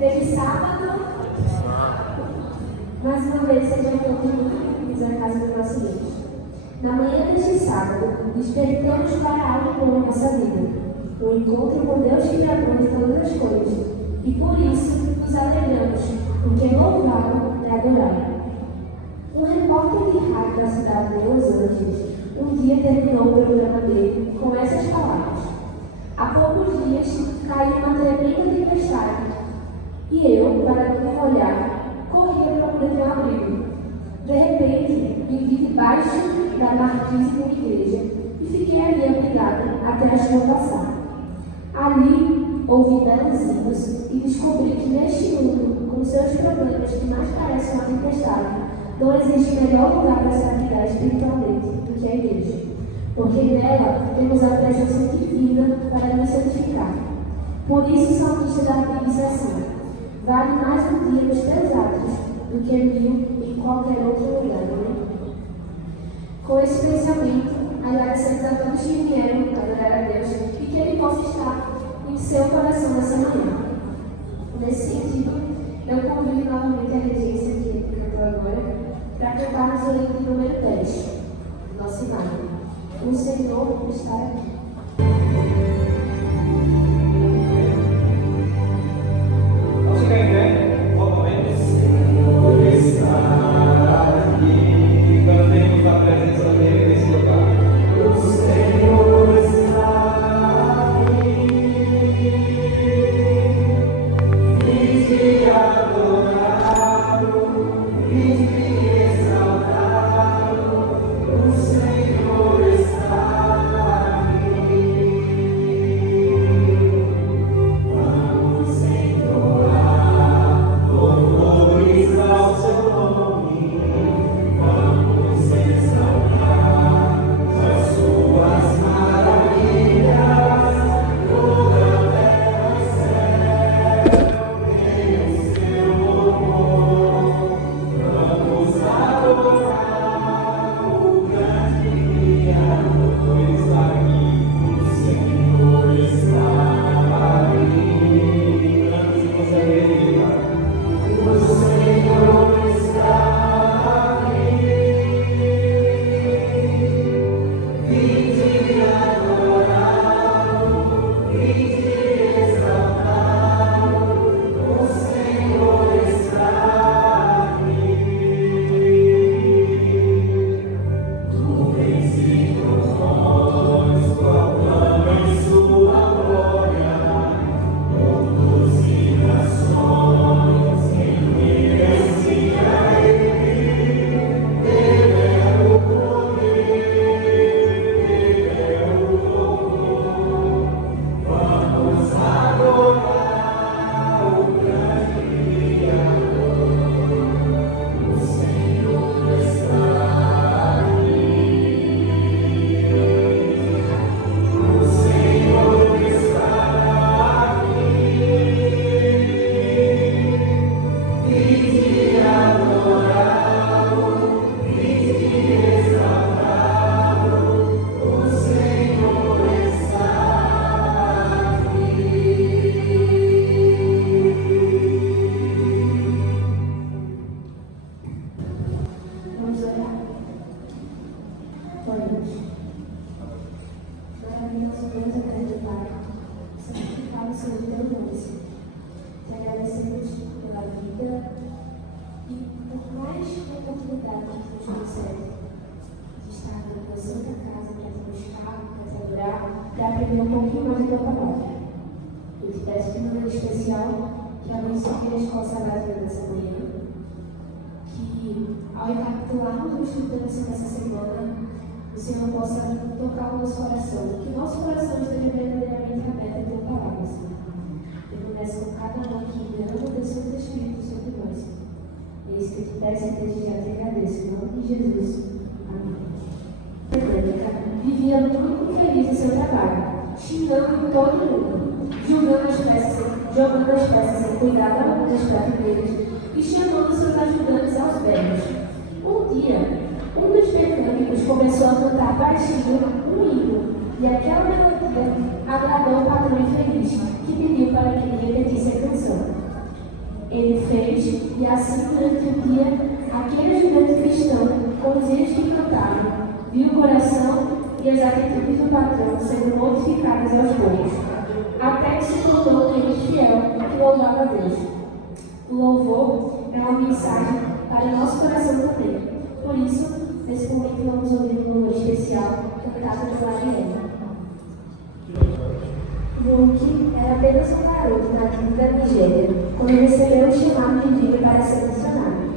Desde sábado, mais uma vez sejam todos bem-vindos à casa do nosso Deus. Na manhã deste sábado, despertamos para algo bom em nossa vida, o encontro com Deus que criador de todas as coisas, e por isso nos alegramos, porque louvá-lo é adorar. Um repórter de rádio da cidade de Los Angeles um dia terminou o programa dele com essas palavras: há poucos dias caiu uma tremenda tempestade, e eu, para não me molhar, corri à procura de um abrigo. De repente, me vi debaixo da marquise de uma igreja e fiquei ali abrigada até a chuva passar. Ali, ouvi belos hinos e descobri que neste mundo, com seus problemas que mais parecem uma tempestade, não existe melhor lugar para se abrigar espiritualmente do que a igreja, porque nela temos a presença divina para nos santificar. Por isso, o salmista Davi diz assim: vale mais um dia nos teus atos do que 1000 em qualquer outro lugar. Com esse pensamento, agradecemos a todos que vieram adorar a Deus e que Ele possa estar em seu coração nessa manhã. Nesse sentido, eu convido novamente a regência que cantou agora para cantarmos o hino de número 10, nosso imagem. O Senhor está aqui. abençoe pelo nosso. Te agradecemos pela vida e por mais oportunidade que nos concede de estar na tua santa casa para te buscar, para te adorar, para aprender um pouquinho mais da tua palavra. Eu te peço de maneira especial que abençoe a escola sagrada dessa manhã, que ao recapitularmos o estudo dessa semana, o Senhor possa tocar o nosso coração, que o nosso coração esteja verdadeiramente aberto à tua palavra, Senhor. Permanece com cada um aqui, derrama o teu Santo Espírito sobre nós. É isso que eu te peço e desde já te agradeço. Em nome de Jesus. Amém. Vivia muito feliz no seu trabalho, xingando todo mundo, jogando as peças sem cuidado das prateleiras e chamando seus ajudantes aos berros. Um dia, um dos mecânicos começou a cantar baixinho um hino, e aquela melodia agradou o patrão infeliz, que pediu para que ele repetisse a canção. Ele fez, e assim durante o dia, aquele ajudante cristão, com os hinos que cantavam, viu o coração e as atitudes do patrão sendo modificadas aos poucos, até que se tornou um crente fiel que louvava a Deus. O louvor é uma mensagem para o nosso coração também. Por isso, nesse momento vamos ouvir um louvor especial cantado pela Ariana. Luke era apenas um garoto nativo da Nigéria, quando recebeu o chamado de vida para ser missionário.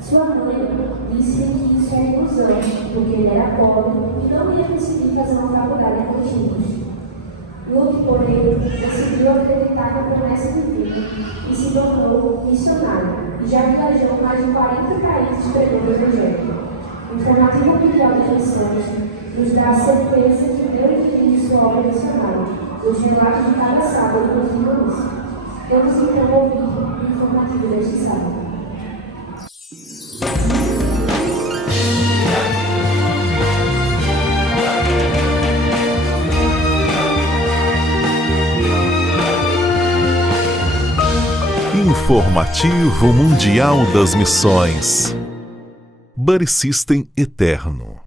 Sua mãe disse que isso era ilusão, porque ele era pobre e não ia conseguir fazer uma faculdade com títulos. Luke, porém, decidiu acreditar na promessa divina e se tornou missionário, e já viajou mais de 40 países pregando o Evangelho. O informativo mundial de missões nos dá a certeza que Deus dirige sua obra missionária. Os relatos de cada sábado continuam isso. Vamos então ouvir o informativo deste sábado. Informativo Mundial das Missões. Buddy System Eterno.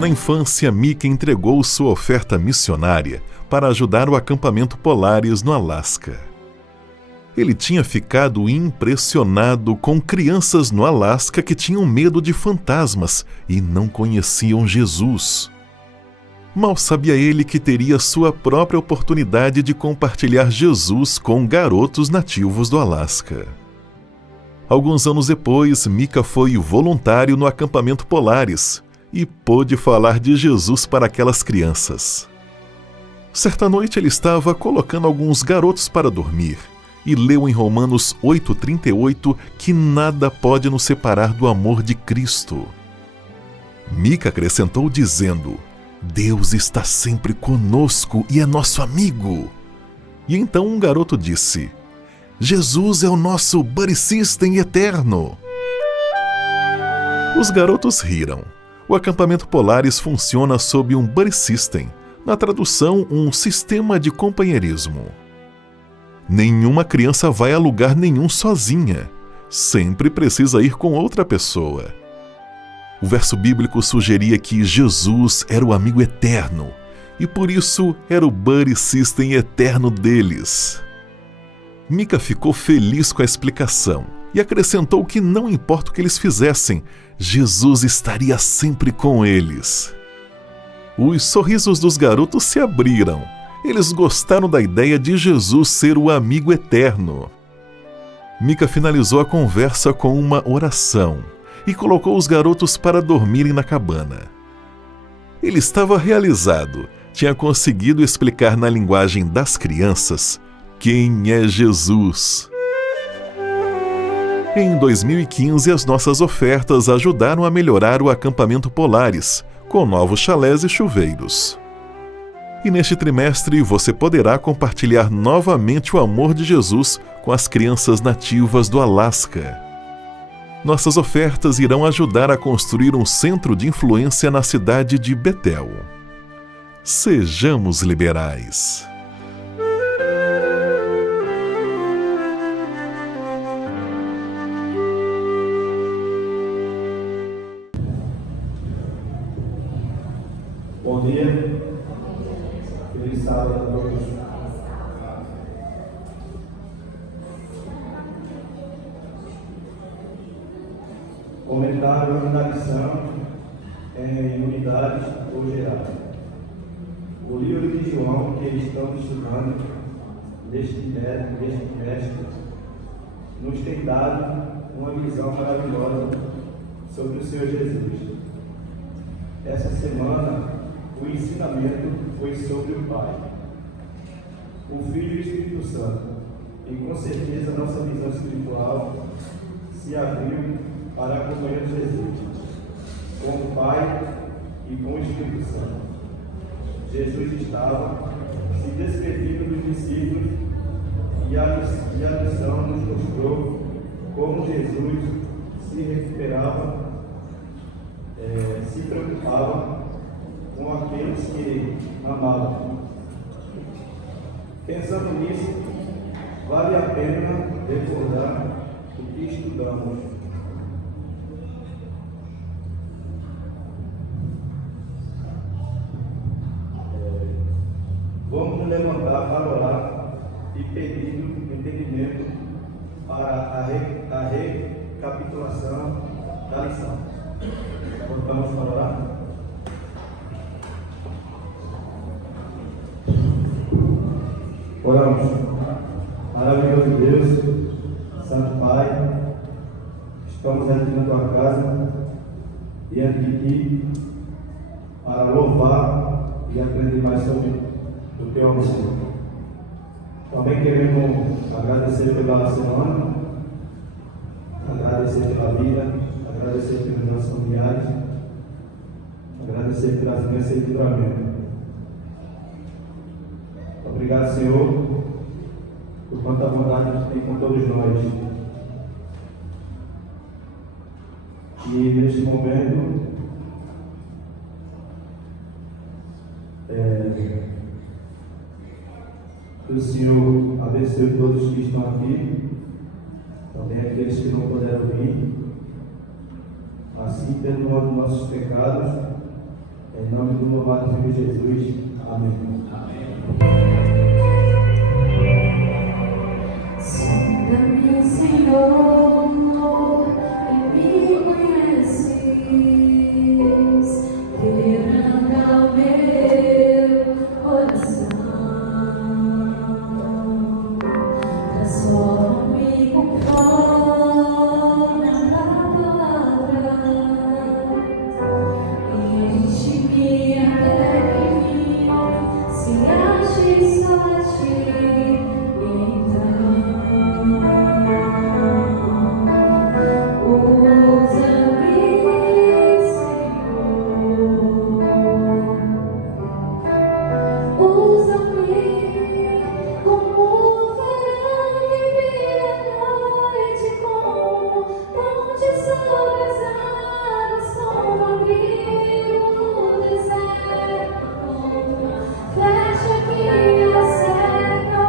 Na infância, Mika entregou sua oferta missionária para ajudar o acampamento Polaris no Alasca. Ele tinha ficado impressionado com crianças no Alasca que tinham medo de fantasmas e não conheciam Jesus. Mal sabia ele que teria sua própria oportunidade de compartilhar Jesus com garotos nativos do Alasca. Alguns anos depois, Mika foi voluntário no acampamento Polaris e pôde falar de Jesus para aquelas crianças. Certa noite ele estava colocando alguns garotos para dormir e leu em Romanos 8,38 que nada pode nos separar do amor de Cristo. Mika acrescentou dizendo: Deus está sempre conosco e é nosso amigo. E então um garoto disse: Jesus é o nosso Buddy System eterno. Os garotos riram. O acampamento Polaris funciona sob um Buddy System, na tradução, um sistema de companheirismo. Nenhuma criança vai a lugar nenhum sozinha. Sempre precisa ir com outra pessoa. O verso bíblico sugeria que Jesus era o amigo eterno, e por isso era o Buddy System eterno deles. Mika ficou feliz com a explicação e acrescentou que não importa o que eles fizessem, Jesus estaria sempre com eles. Os sorrisos dos garotos se abriram. Eles gostaram da ideia de Jesus ser o amigo eterno. Mika finalizou a conversa com uma oração e colocou os garotos para dormirem na cabana. Ele estava realizado, tinha conseguido explicar na linguagem das crianças quem é Jesus. Em 2015, as nossas ofertas ajudaram a melhorar o acampamento Polaris, com novos chalés e chuveiros. E neste trimestre você poderá compartilhar novamente o amor de Jesus com as crianças nativas do Alasca. Nossas ofertas irão ajudar a construir um centro de influência na cidade de Betel. Sejamos liberais. Bom dia. Feliz sábado a todos. Comentário da lição em unidades ou gerais. O livro de João que estamos estudando neste trimestre nos tem dado uma visão maravilhosa sobre o Senhor Jesus. Essa semana, o ensinamento foi sobre o Pai, o Filho e o Espírito Santo. E com certeza a nossa visão espiritual se abriu para acompanhar Jesus, com o Pai e com o Espírito Santo. Jesus estava se despedindo dos discípulos e a lição nos mostrou como Jesus se recuperava, se preocupava com aqueles que amavam. Pensando nisso, vale a pena recordar o que estudamos. Vamos nos levantar para orar e pedir entendimento para a recapitulação da lição. Voltamos para orar. Oramos. Maravilhoso Deus, Santo Pai, estamos aqui na tua casa, diante de ti, para louvar e aprender mais sobre o teu amor. Também queremos agradecer pela semana, agradecer pela vida, agradecer pelos nossos familiares, agradecer pelas bênçãos e livramento. Obrigado, Senhor, por quanta bondade que tem com todos nós. E neste momento, que o Senhor abençoe todos que estão aqui, também aqueles que não puderam vir, assim perdoando nossos pecados, em nome do louvado Filho de Jesus. Amém. Sonda-me, Senhor, e me conheces, quebranta o meu coração, transforma-me conforme a palavra, e enche-me até que se ache só a ti. Flecha que acerta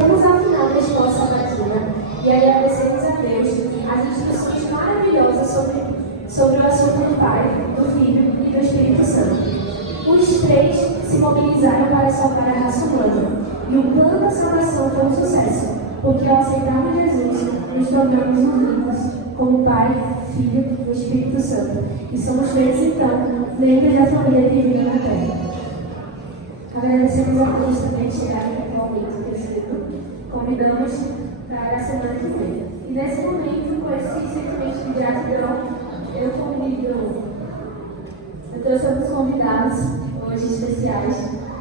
Vamos ao final da escola sabatina e agradecemos a Deus as instruções maravilhosas sobre o assunto do Pai, do Filho e do Espírito Santo. Os três se mobilizaram para salvar a raça humana e o plano da salvação foi um sucesso, porque ao aceitarmos Jesus, nos tornamos unidos com o Pai, Filho e o Espírito Santo e somos feitos então membros da família divina na Terra. Agradecemos a Deus também de chegar aqui no momento terceiro. Convidamos para a semana que vem. E nesse momento, com esse sentimento de gratidão, eu trouxe alguns convidados, hoje especiais,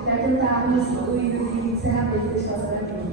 para cantarmos o hino de encerramento da escola sabatina.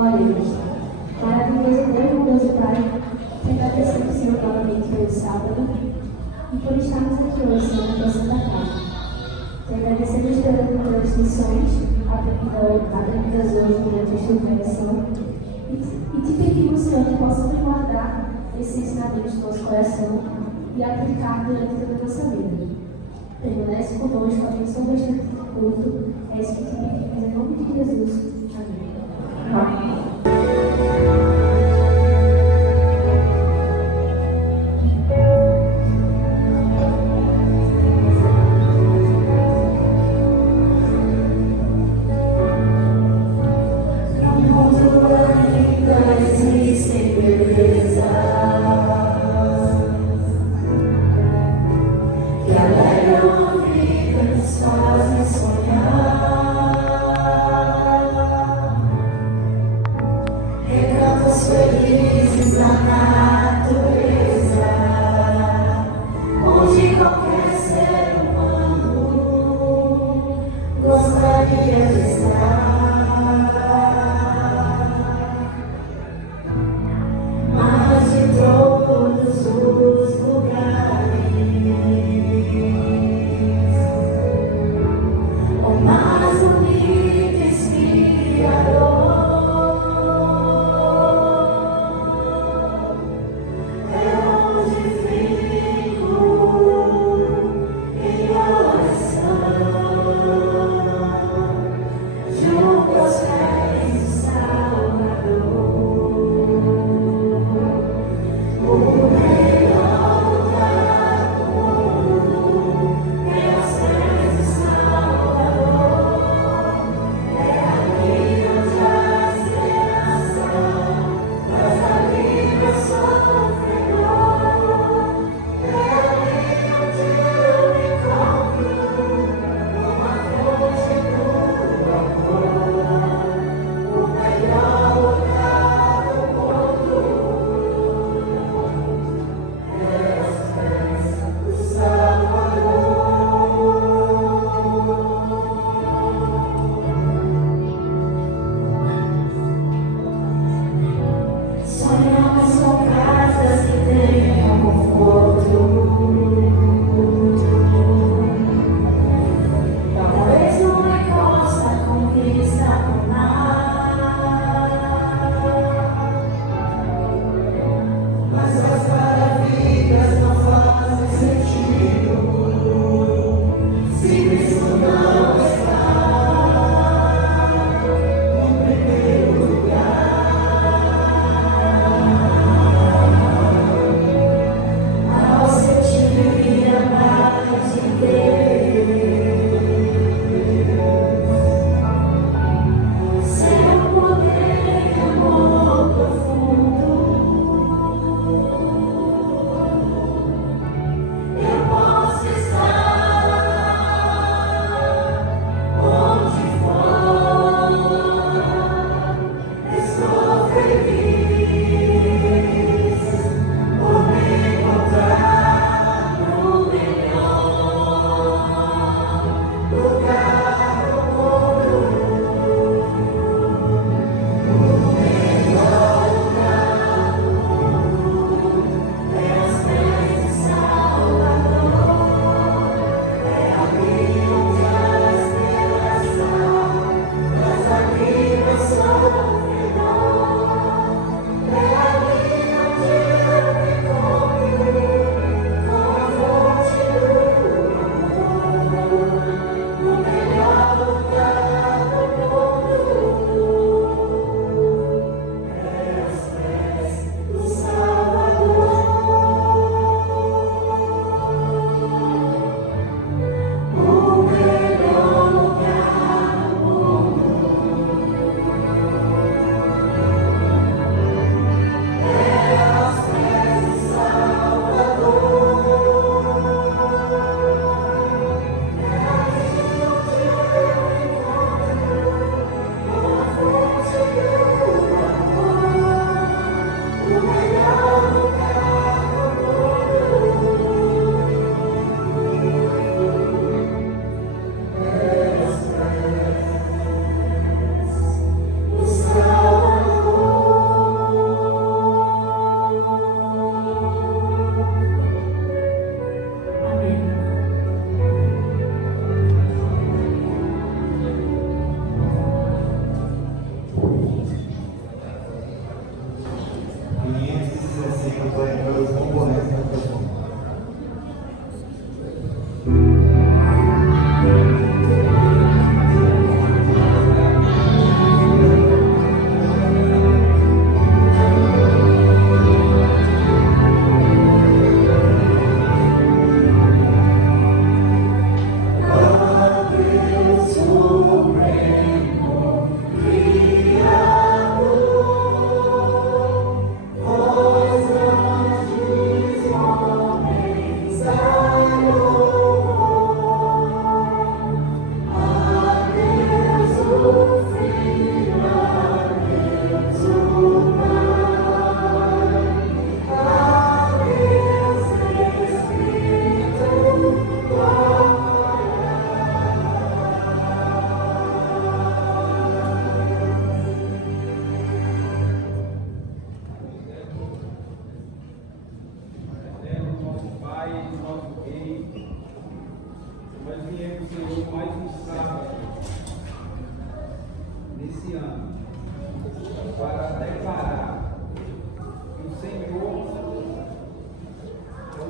Oremos. Maravilhoso Deus, bondoso Pai, te agradecemos, Senhor, novamente pelo sábado e por estarmos aqui hoje, Senhor, na tua Santa Casa. Te agradecemos pelas lições aprendidas hoje durante esta intervenção e te pedimos, Senhor, que possamos guardar esses ensinamentos no nosso coração e aplicar durante toda a nossa vida. Permanece conosco, abençoa este culto. É isso que te pedimos em nome de Jesus. Amém.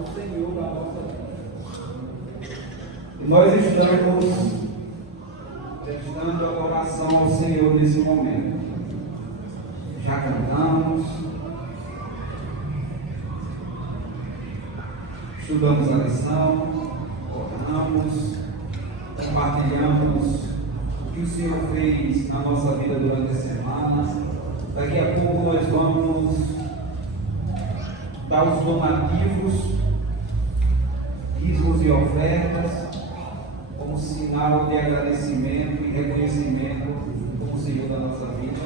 o Senhor da nossa vida. E nós estamos prestando adoração ao Senhor nesse momento. Já cantamos, estudamos a lição, oramos, compartilhamos o que o Senhor fez na nossa vida durante a semana. Daqui a pouco nós vamos dar os donativos, dízimos e ofertas, como sinal de agradecimento e reconhecimento como Senhor da nossa vida.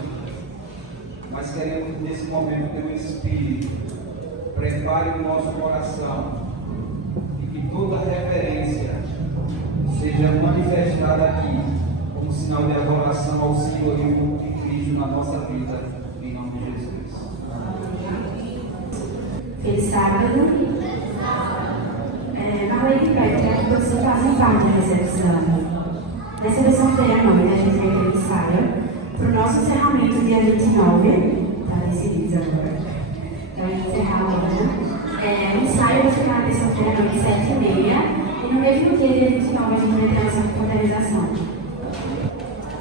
Mas queremos nesse momento ter um Espírito, prepare o nosso coração e que toda referência seja manifestada aqui como sinal de adoração ao Senhor de Cristo na nossa vida, em nome de Jesus. Feliz sábado. Marlene e Petra, que todos fazem parte da recepção. Nessa terça-feira à noite, a gente vai ter ensaio para o nosso encerramento, dia 29. Está decidido agora. Então, encerrar a hora. O ensaio vai ficar na terça-feira à noite, 7h30. E no mesmo dia, dia 29, a gente vai ter a nossa confraternização.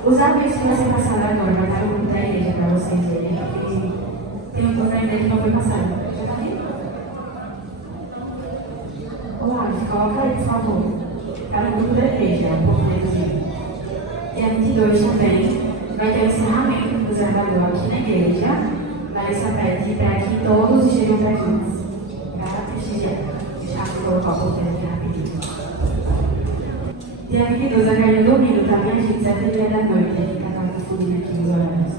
Os avisos que vai ser passado agora, vai estar no grupo da igreja para vocês verem. Tem um pouco ainda que não foi passado. Já está aí? Olá, coloca aí, por favor. Está no grupo da igreja, o povo da igreja. Dia 22 também vai ter o encerramento do observador aqui na igreja. Larissa pede para que todos estejam presentes. Para prestigiar. Deixa eu colocar o porteiro aqui rapidinho. Dia 22, agora no domingo, tá, minha gente? 7h30 da noite. A gente tá confundindo aqui os horários.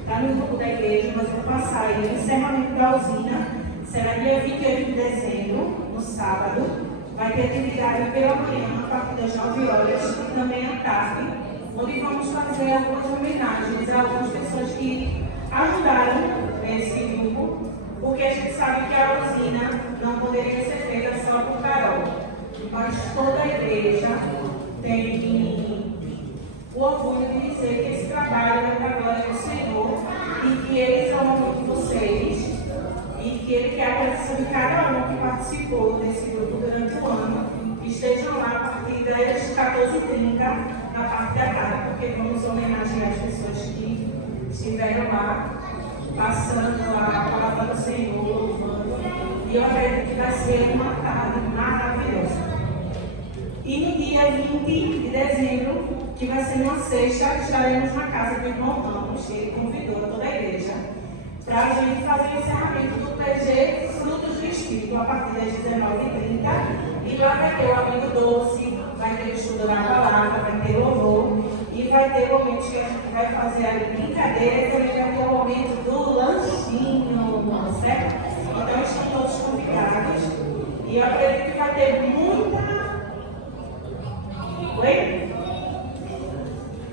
Está no grupo da igreja, mas eu vou passar aí. O encerramento da usina será dia 28 de dezembro, no sábado. Vai ter atividade pela manhã, a partir das 9 horas, e também à tarde, onde vamos fazer algumas homenagens a algumas pessoas que ajudaram nesse grupo, porque a gente sabe que a usina não poderia ser feita só por Carol, mas toda a igreja tem o orgulho de dizer que esse trabalho é para a glória do Senhor e que eles amam muito vocês e que Ele quer a presença de cada um que participou desse grupo durante o ano, que estejam lá a partir das 14h30 na parte da tarde, porque vamos homenagear as pessoas que estiveram lá, passando a palavra do Senhor, louvando, e eu acredito que vai ser uma tarde maravilhosa. E no dia 20 de dezembro, que vai ser uma sexta, estaremos na casa do irmão Ramos, ele convidou toda a igreja, para a gente fazer o encerramento do PG Frutos do Espírito, a partir das 19h30. E lá vai ter o amigo doce, vai ter o estudo da palavra, vai ter louvor, e vai ter momentos que a gente vai fazer ali brincadeira, e também vai ter o momento do lanchinho, certo? Então estão todos convidados. E eu acredito que vai ter muita. Oi?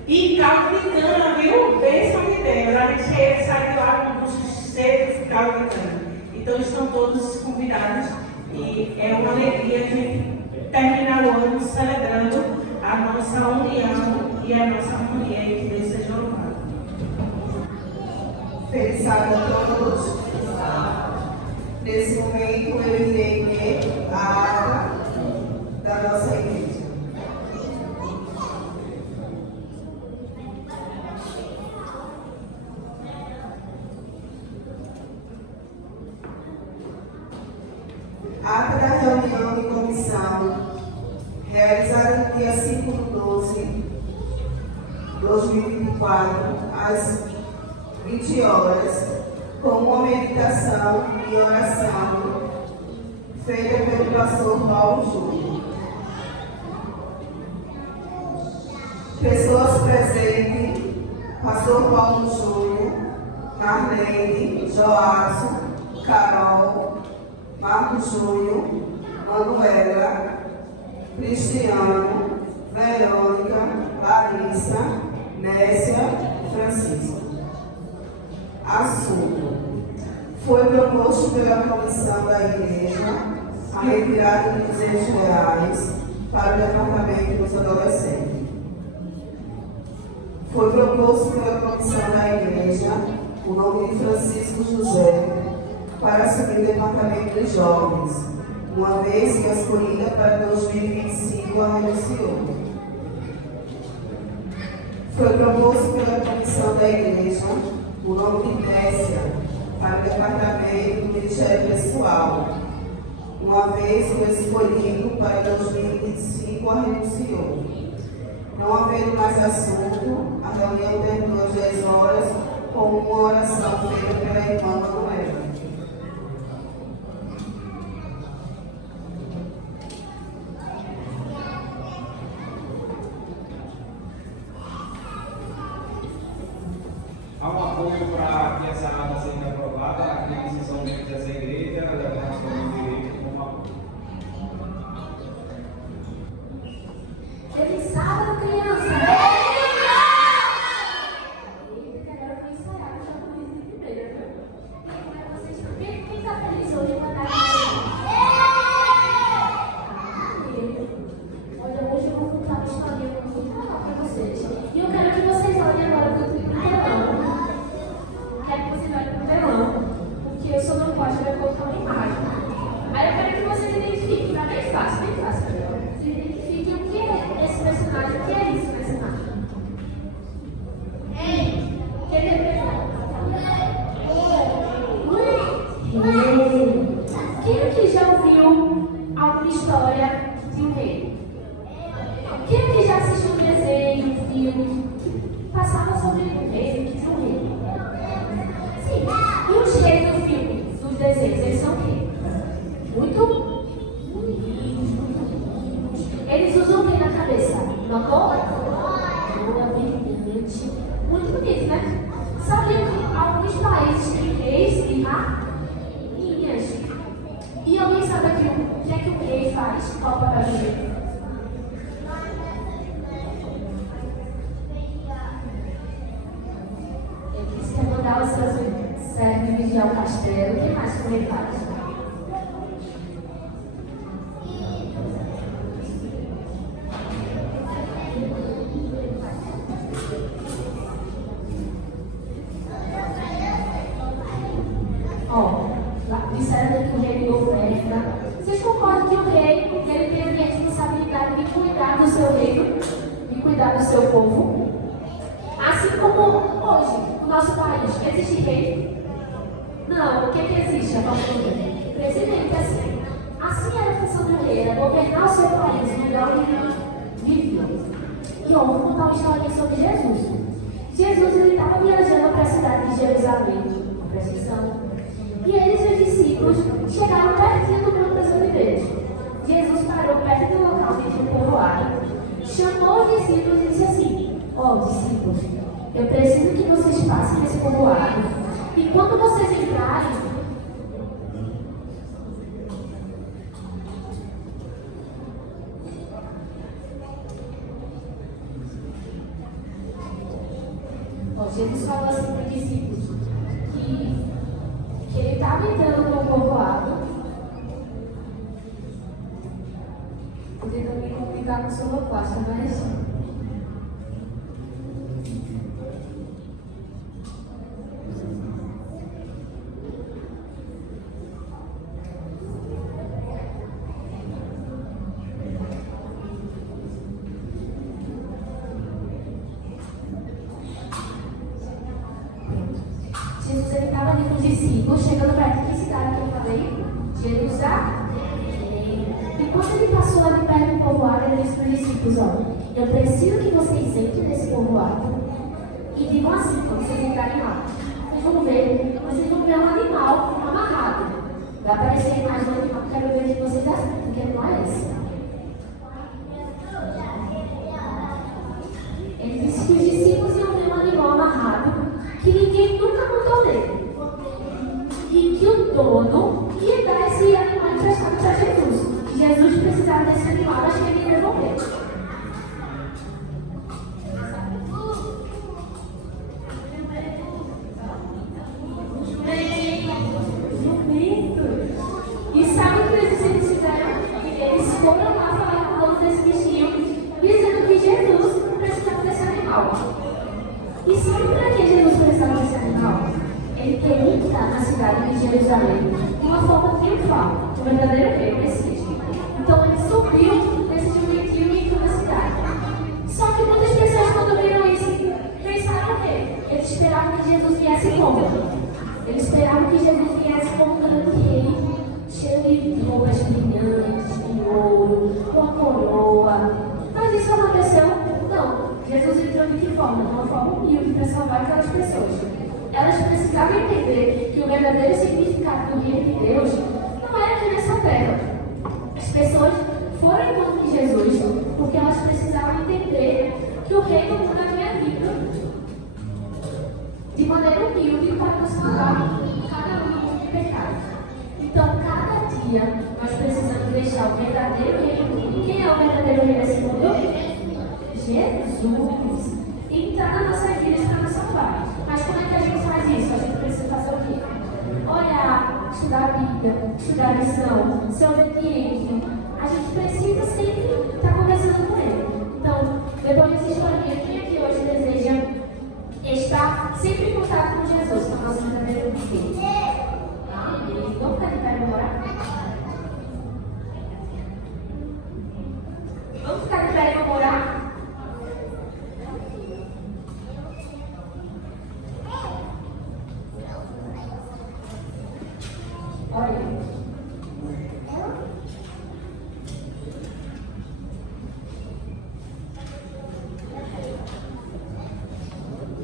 E caldo de cana, viu? Bênção de Deus. A gente sai de lá com os secos de caldo de cana. Então estão todos convidados. E é uma alegria a gente terminar o ano celebrando a nossa união e a nossa harmonia. E que Deus seja louvado. Feliz sábado a todos. Nesse momento eu irei ler a ata da nossa igreja. Ata da reunião de comissão realizada no dia 5/12/2024, às 20 horas, com uma meditação e oração feita pelo pastor Paulo Júnior. Pessoas presentes: pastor Paulo Júnior, Marlene, Joaço, Carol, Marcos Júnior, Manuela, Cristiano, Verônica, Larissa, Nécia, Francisco. Assunto: foi proposto pela comissão da igreja a retirada de R$200 para o departamento dos adolescentes. Foi proposto pela comissão da igreja o nome de Francisco José para assumir o departamento de jovens, uma vez que a escolhida para 2025 a renunciou. Foi proposto pela comissão da igreja o nome de Técia para o departamento do Ministério Pessoal, uma vez que o escolhido para 2025 a renunciou. Não havendo mais assunto, a reunião terminou às 10 horas com uma oração feita pela irmã Manuela. Há um apoio para que essa ata seja aprovada, aqueles que são membros dessa igreja, levamos também o direito como apoio. Feliz sábado, criança! Eita, agora foi ensaiado, já por isso de primeira, viu? Quem tá feliz hoje com a data? Olha, hoje eu vou contar uma historinha muito legal pra vocês. E eu quero que vocês olhem agora pro telão. Quero que vocês olhem pro telão, porque eu só não posso ver colocar uma imagem. Aí eu quero que vocês identifiquem, tá bem fácil, bem fácil. Vocês identifiquem o que é esse personagem, o que é esse personagem. O que ele representa? Quem aqui já ouviu alguma história de um rei? Quem aqui já assistiu um desenho, um filme que passava sobre um rei, que tinha um rei? Sim. E os reis do filme, dos desenhos, eles são o quê? Muito bonitos, muito lindos. Eles usam o que na cabeça? Uma coroa brilhante. Muito bonito, né? Sabiam que alguns países têm reis e rainhas? E alguém sabe aqui o que é que o rei faz? Qual o papel do rei? Ele disse que é mandar os seus servos vigiar o castelo. O que mais que o rei faz? Disseram que o rei governa. Vocês concordam que o rei ele tem a responsabilidade de cuidar do seu reino, de cuidar do seu povo? Assim como hoje, no nosso país, existe rei? Não, o que existe? A função do rei? Presidente, assim. Assim era a função do rei, era governar o seu país, o lugar onde ele vivia. E eu vou contar uma história sobre Jesus. Jesus ele estava viajando para a cidade de Jerusalém, presta atenção. E eles, os discípulos, chegaram pertinho do Monte das Oliveiras. Jesus parou perto do local onde tinha um povoado, chamou os discípulos e disse assim: discípulos, eu preciso que vocês passem nesse povoado. E quando vocês entrarem, Jesus falou assim para os discípulos que ele estava entrando no povoado. Estou tentando me comunicar com o seu proposta, mas Jesus ele estava ali com os discípulos, chegando perto de que cidade que eu falei? Jerusalém. E quando ele passou ali perto do povoado, ele disse para os discípulos: eu preciso que vocês entrem nesse povoado e digam assim, quando vocês entrarem lá, vocês vão ver um animal amarrado. Vai aparecer a imagem do animal, quero ver de vocês assim, porque não é esse. Ele disse que os discípulos iam ver um animal amarrado, que ninguém nunca montou nele. E que o dono ia dar esse animal emprestado para Jesus. Jesus precisava desse animal, mas que ele ia devolver. Jumento. E sabe de Jerusalém de uma forma triunfal, o verdadeiro rei, o Messias. Então ele subiu nesse direitinho em toda a cidade. Só que muitas pessoas, quando viram isso, pensaram o quê? Eles esperavam que Jesus viesse como? Eles esperavam que Jesus viesse como um grande rei, cheio de roupas brilhantes, de ouro, com a coroa. Mas isso aconteceu? Não. Jesus entrou de que forma? De uma forma humilde para salvar aquelas pessoas. Elas precisavam entender que o verdadeiro significado do reino de Deus não era aqui nessa terra. As pessoas foram em conta de Jesus porque elas precisavam entender que o reino mundo havia vindo de maneira humilde para nos salvar cada um de pecado. Então, cada dia nós precisamos deixar o verdadeiro reino. E quem é o verdadeiro reino desse mundo? Jesus. Entrar nas nossas vidas para nos salvar. Mas como é que a gente faz isso? A gente precisa fazer o quê? Olhar, estudar a Bíblia, estudar a lição, ser obediente. A gente precisa sempre estar conversando com Ele. Então, depois dessa historinha, quem aqui hoje deseja estar sempre em contato com Jesus, com a nossa verdadeira vida? Amém. Vamos ficar de pé e orar? Vamos ficar de pé e orar? Olha.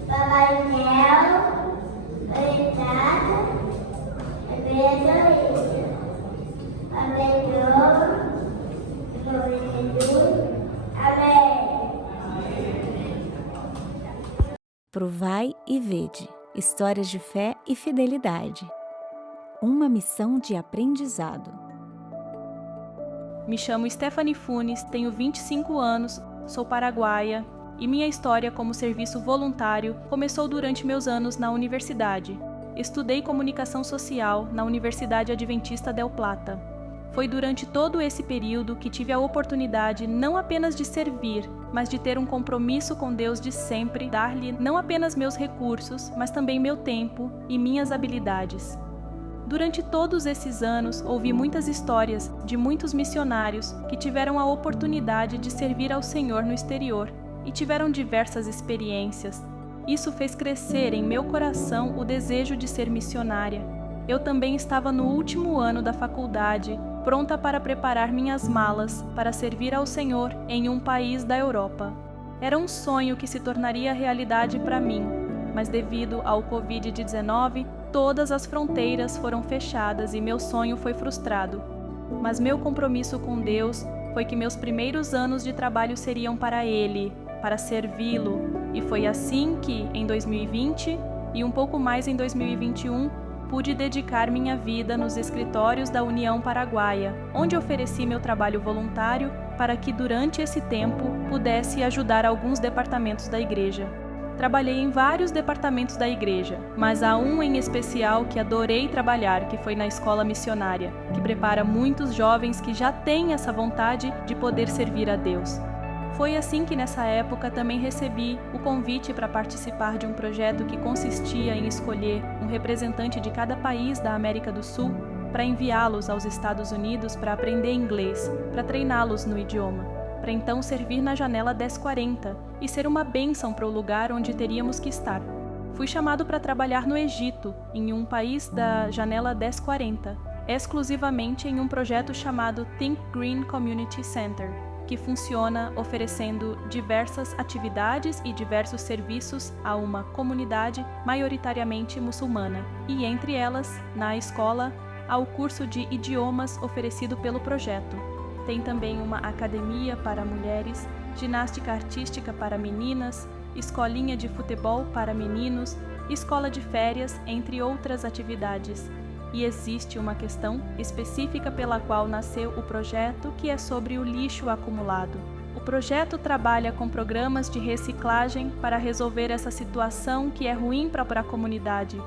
Papai Noel, coitado, abençoe. Abençoe. Amém. Provai e vede. Histórias de fé e fidelidade. Uma missão de aprendizado. Me chamo Stephanie Funes, tenho 25 anos, sou paraguaia e minha história como serviço voluntário começou durante meus anos na universidade. Estudei comunicação social na Universidade Adventista del Plata. Foi durante todo esse período que tive a oportunidade não apenas de servir, mas de ter um compromisso com Deus de sempre dar-lhe não apenas meus recursos, mas também meu tempo e minhas habilidades. Durante todos esses anos, ouvi muitas histórias de muitos missionários que tiveram a oportunidade de servir ao Senhor no exterior e tiveram diversas experiências. Isso fez crescer em meu coração o desejo de ser missionária. Eu também estava no último ano da faculdade, pronta para preparar minhas malas para servir ao Senhor em um país da Europa. Era um sonho que se tornaria realidade para mim, mas devido ao Covid-19, todas as fronteiras foram fechadas e meu sonho foi frustrado. Mas meu compromisso com Deus foi que meus primeiros anos de trabalho seriam para Ele, para servi-lo, e foi assim que, em 2020 e um pouco mais em 2021, pude dedicar minha vida nos escritórios da União Paraguaia, onde ofereci meu trabalho voluntário para que durante esse tempo pudesse ajudar alguns departamentos da igreja. Trabalhei em vários departamentos da igreja, mas há um em especial que adorei trabalhar, que foi na escola missionária, que prepara muitos jovens que já têm essa vontade de poder servir a Deus. Foi assim que nessa época também recebi o convite para participar de um projeto que consistia em escolher um representante de cada país da América do Sul para enviá-los aos Estados Unidos para aprender inglês, para treiná-los no idioma, para então servir na janela 1040 e ser uma bênção para o lugar onde teríamos que estar. Fui chamado para trabalhar no Egito, em um país da janela 1040, exclusivamente em um projeto chamado Think Green Community Center, que funciona oferecendo diversas atividades e diversos serviços a uma comunidade maioritariamente muçulmana, e entre elas, na escola, há o curso de idiomas oferecido pelo projeto. Tem também uma academia para mulheres, ginástica artística para meninas, escolinha de futebol para meninos, escola de férias, entre outras atividades. E existe uma questão específica pela qual nasceu o projeto, que é sobre o lixo acumulado. O projeto trabalha com programas de reciclagem para resolver essa situação que é ruim para a comunidade.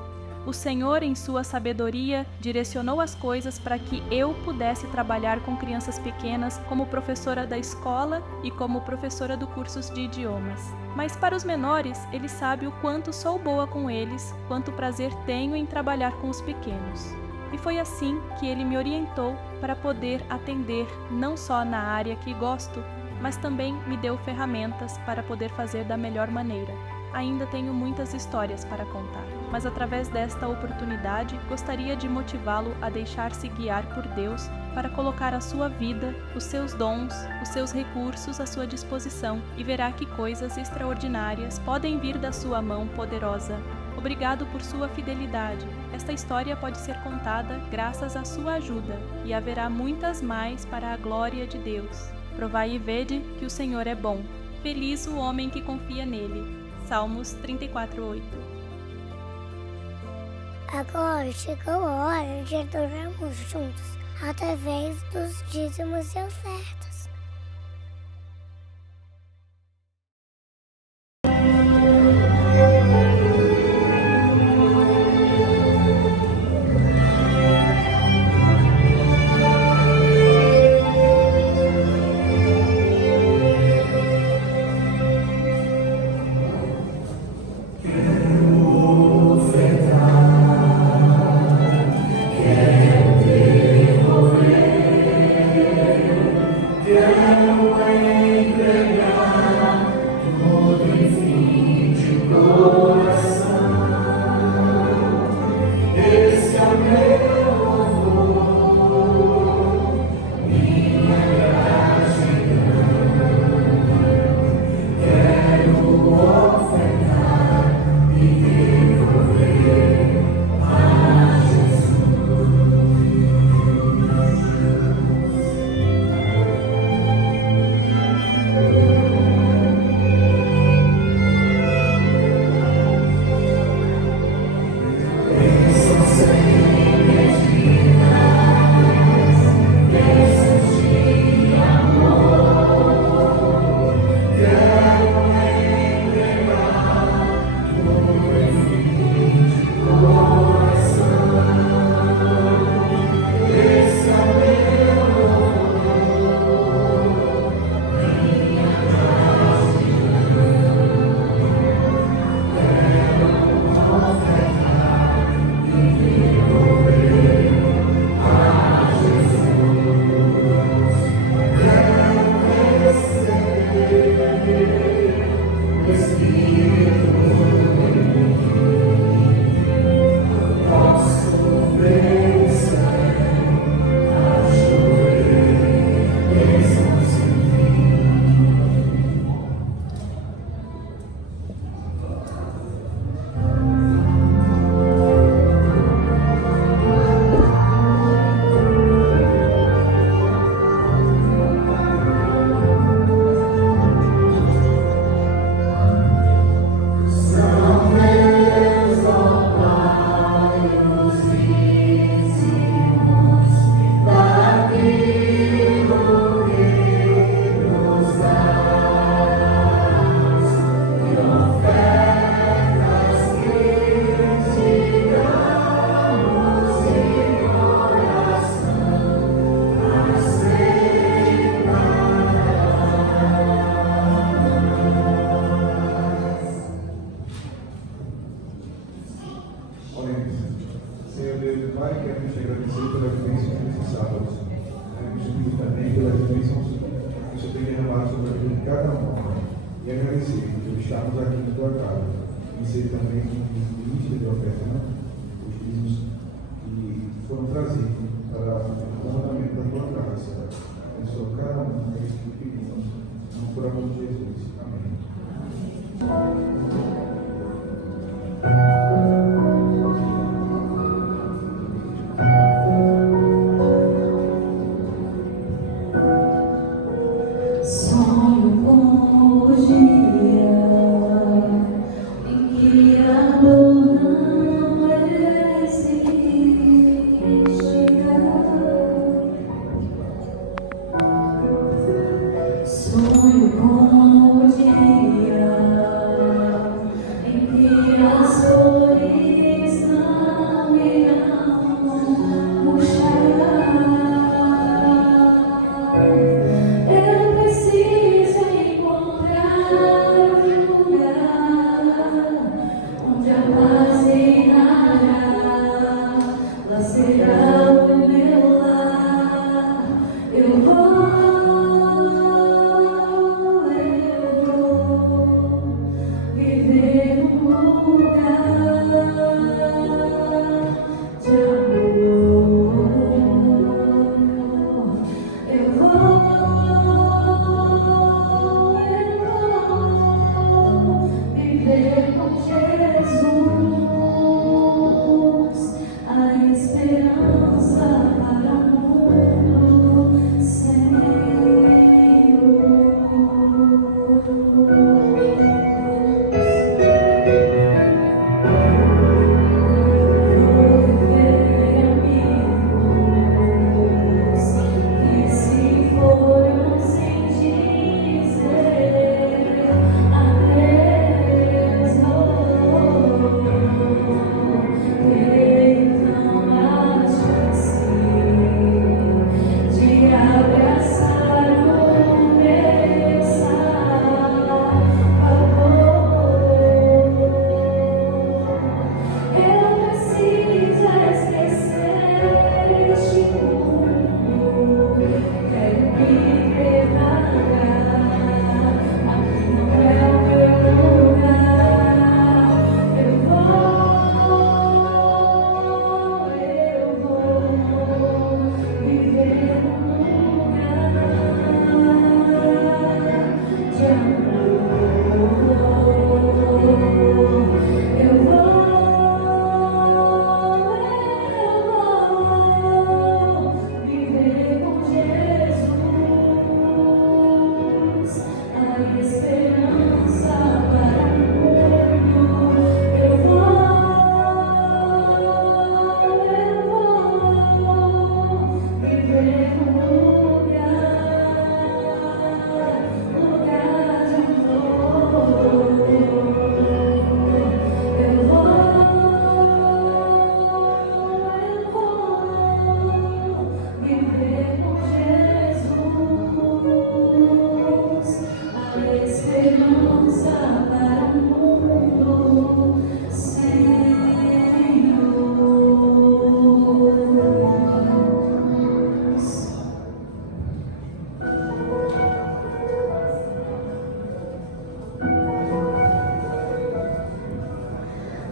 O Senhor, em sua sabedoria, direcionou as coisas para que eu pudesse trabalhar com crianças pequenas como professora da escola e como professora do cursos de idiomas. Mas para os menores, Ele sabe o quanto sou boa com eles, quanto prazer tenho em trabalhar com os pequenos. E foi assim que Ele me orientou para poder atender não só na área que gosto, mas também me deu ferramentas para poder fazer da melhor maneira. Ainda tenho muitas histórias para contar, mas através desta oportunidade gostaria de motivá-lo a deixar-se guiar por Deus para colocar a sua vida, os seus dons, os seus recursos à sua disposição e verá que coisas extraordinárias podem vir da sua mão poderosa. Obrigado por sua fidelidade. Esta história pode ser contada graças à sua ajuda e haverá muitas mais para a glória de Deus. Provai e vede que o Senhor é bom. Feliz o homem que confia nele. Salmos 34:8. Agora chegou a hora de adorarmos juntos, através dos dízimos e ofertas. Senhor Deus e Pai, queremos te agradecer pelas bênçãos desses sábados. Queremos te pedir também pelas bênçãos que o Senhor tem derramado sobre a vida de cada um. E agradecer por estarmos aqui na tua casa. E ser também o início da oferta, né? Os dízimos que foram trazidos para o comandamento da tua casa. Abençoa cada um, é isso que pedimos. No nome de Jesus. Amém. Sonho com o dia em que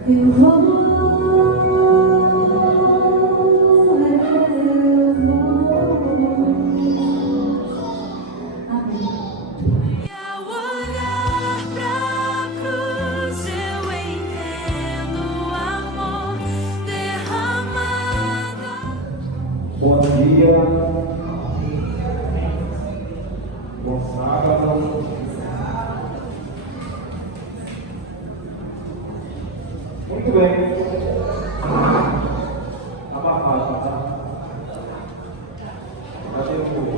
Eu vou. Bom dia, bom sábado. Muito bem. Abafado, tá? Cadê o povo?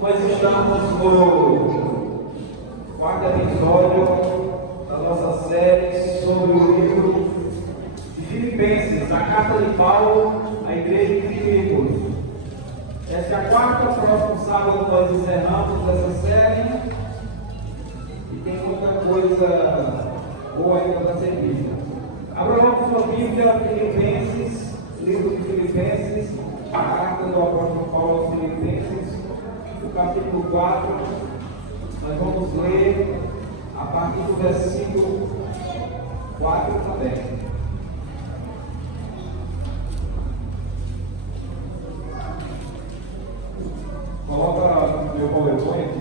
Nós estamos no quarto episódio da nossa série sobre o livro de Filipenses, a carta de Paulo à igreja de Filipos. Essa é a quarta, próximo sábado nós encerramos essa série e tem muita coisa boa ainda para ser vista. Abra logo sua Bíblia, Filipenses, livro de Filipenses, a carta do apóstolo Paulo aos Filipenses, o capítulo 4, nós vamos ler a partir do versículo 4 também. Coloca meu PowerPoint.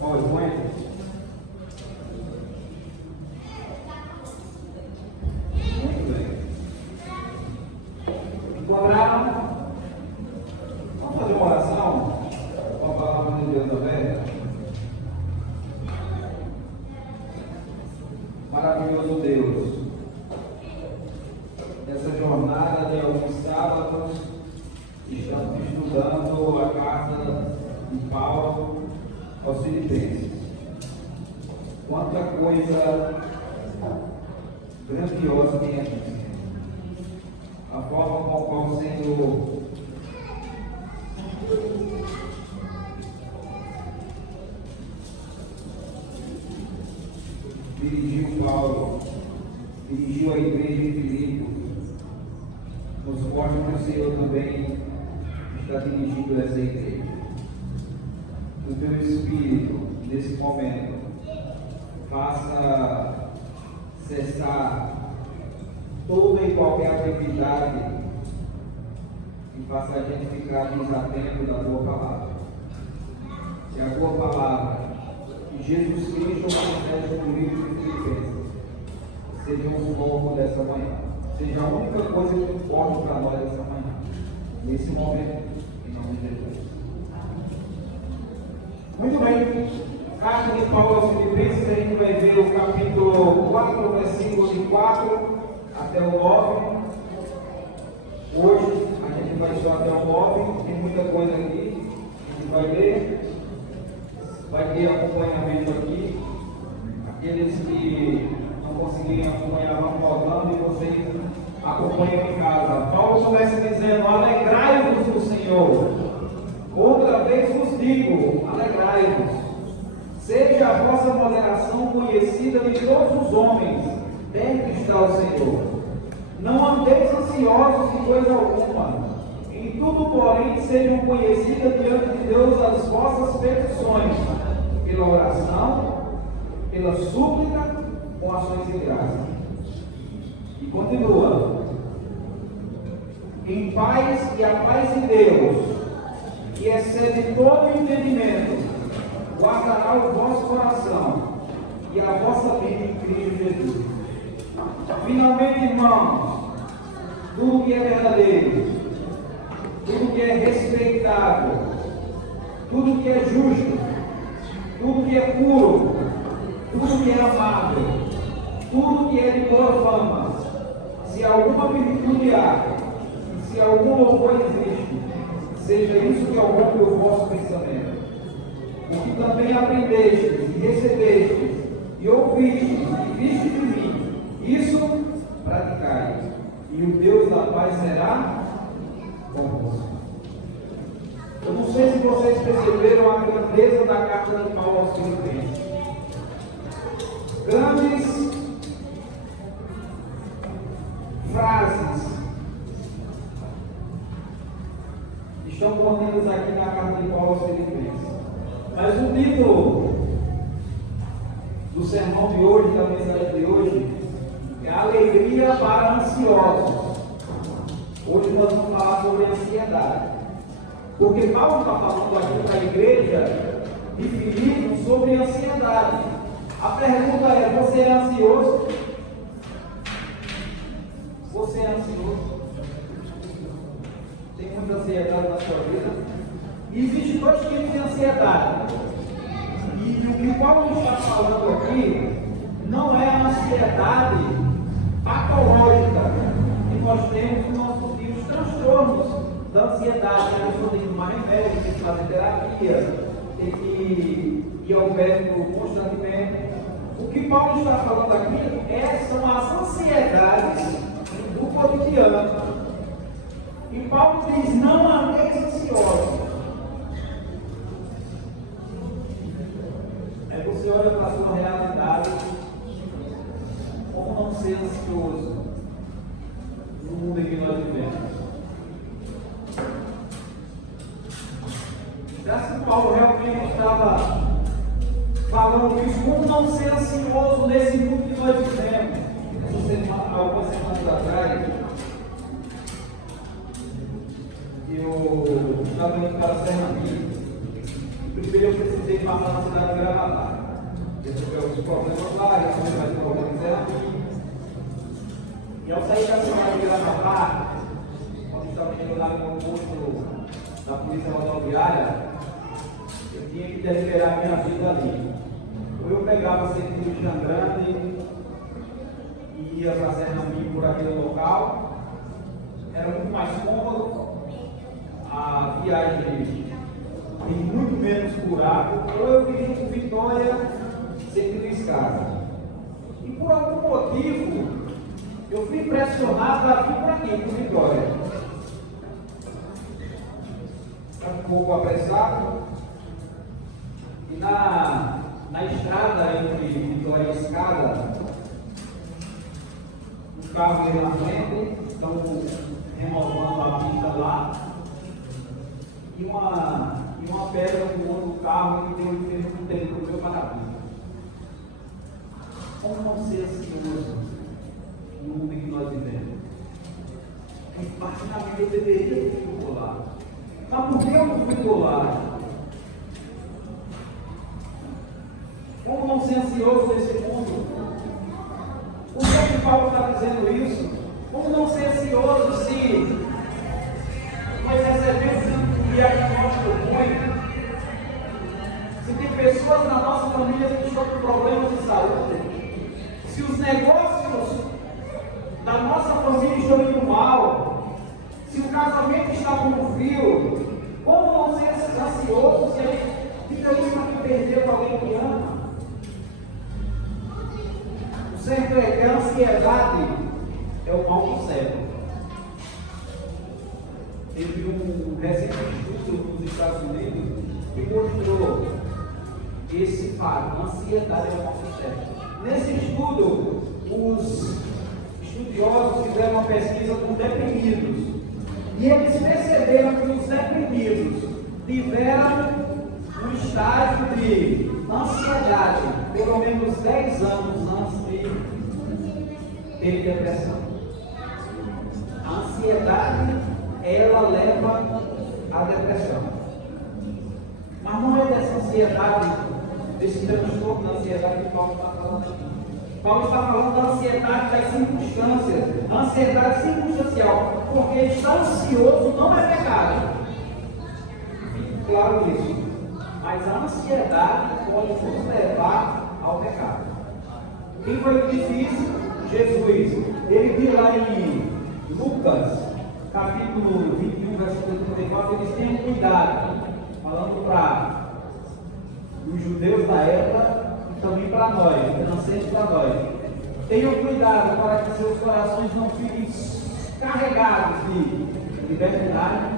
PowerPoint. Muito bem. Encontraram? Vamos fazer uma oração com a palavra de Deus também. Maravilhoso Deus, nessa jornada de alguns sábados, estamos estudando a carta de Paulo aos Filipenses. Quanta coisa grandiosa tem aqui. A forma com a qual o Senhor dirigiu Paulo, dirigiu a igreja de Filipos, nos mostra que o Senhor também está dirigindo essa igreja. O teu Espírito, nesse momento, faça cessar toda e qualquer atividade e faça a gente ficar desatento da tua palavra. Que a tua palavra, que Jesus Cristo manifesta no livro de Filipenses, seja um foco dessa manhã, seja a única coisa que importa para nós essa manhã, nesse momento, em nome de Jesus. Muito bem, carta de Paulo aos Filipenses, a gente vai ver o capítulo 4, versículo de 4 até o 9. Hoje a gente vai só até o 9, tem muita coisa aqui, a gente vai ler. Vai ter acompanhamento aqui. Aqueles que não conseguirem acompanhar, vão voltando e vocês acompanham em casa. Paulo começa dizendo: alegrai-vos no Senhor. Outra vez vos digo: alegrai-vos. Seja a vossa moderação conhecida de todos os homens, perto está o Senhor. Não andeis ansiosos de coisa alguma. Em tudo, porém, sejam conhecidas diante de Deus as vossas petições, pela oração, pela súplica, com ações de graça. E continua: em paz, e a paz de Deus, que excede todo entendimento, guardará o vosso coração e a vossa vida em Cristo Jesus. Finalmente, irmãos, tudo que é verdadeiro, tudo que é respeitável, tudo que é justo, tudo que é puro, tudo que é amável, tudo que é de boa fama, se alguma virtude há, se algum louvor existe, seja isso que ocupe o vosso pensamento. O que também aprendestes e recebestes e ouvistes e vistes de mim, isso praticai, e o Deus da paz será convosco. Eu não sei se vocês perceberam a grandeza da carta de Paulo aos Filipenses. Grandes frases estão contidas aqui na carta de Paulo aos Filipenses. Mas o título do sermão de hoje, da mensagem de hoje, é Alegria para Ansiosos. Hoje nós vamos falar sobre ansiedade. Porque Paulo está falando aqui para a igreja de Filipos sobre ansiedade. A pergunta é: você é ansioso? Você é ansioso? Tem muita ansiedade na sua vida? E existem dois tipos de ansiedade. E o que Paulo está falando aqui não é a ansiedade patológica que nós temos nos nossos filhos, transtornos da ansiedade. A pessoa tem que tomar remédio, tem que fazer terapia, tem que ir ao médico constantemente. O que Paulo está falando aqui são as ansiedades do cotidiano. E Paulo diz: não andeis ansiosos. Aí você olha para a sua realidade, como não ser ansioso no mundo em que nós vivemos. Será que Paulo realmente estava falando isso? Como não ser ansioso nesse mundo que nós vivemos? Algumas semanas atrás, eu estava indo para a Serra Mia. Primeiro eu precisei passar na cidade de Gravataí. Resolver alguns problemas lá, resolver mais problemas em Serra Mia. E ao sair da cidade de Gravataí, quando estava chegando lá no posto da polícia rodoviária, eu tinha que deliberar minha vida ali. Ou eu pegava sentido de Xangrande e ia para a Serra Mia por aquele local, era muito mais cômodo, a viagem tem muito menos buraco, ou eu viria com Vitória sentido escada. E por algum motivo, eu fui pressionado a vir para aqui, por Vitória. Estava um pouco apressado, e na estrada entre Vitória e Escada, um carro ali na frente, estão removando a pista lá, e uma pedra voou no carro e deu um tempo no meu para-brisa. Como não ser ansioso no mundo em que nós vivemos? Em parte da vida eu deveria ter ido colar. Mas por que eu não fui colar? Como não ser ansioso nesse mundo? Por que Paulo está dizendo isso? Como não ser ansioso se nós recebemos um diagnóstico ruim? Se tem pessoas na nossa família que estão com problemas de saúde? Se os negócios da nossa família estão indo mal? Se o casamento está com frio? Como não ser ansioso se a gente fica isso para perder alguém que ama? O certo é que a ansiedade é o mal do século. Teve um recente estudo nos Estados Unidos que mostrou esse fato: a ansiedade é o mal do século. Nesse estudo, os estudiosos fizeram uma pesquisa com deprimidos e eles perceberam que os deprimidos tiveram um estágio de ansiedade pelo menos 10 anos antes de ter depressão. A ansiedade, ela leva à depressão. Mas não é dessa ansiedade, desse transtorno da ansiedade que Paulo está falando aqui. Paulo está falando da ansiedade das circunstâncias, a ansiedade circunstancial, porque estar ansioso não é pecado. Fique claro isso. Mas a ansiedade pode nos levar ao pecado. Quem foi que disse isso? Jesus. Ele diz lá em Lucas, capítulo 21, versículo 34, ele diz: tenham cuidado, falando para os judeus da época e também para nós, transcende para nós. Tenham cuidado para que seus corações não fiquem carregados de libertinagem,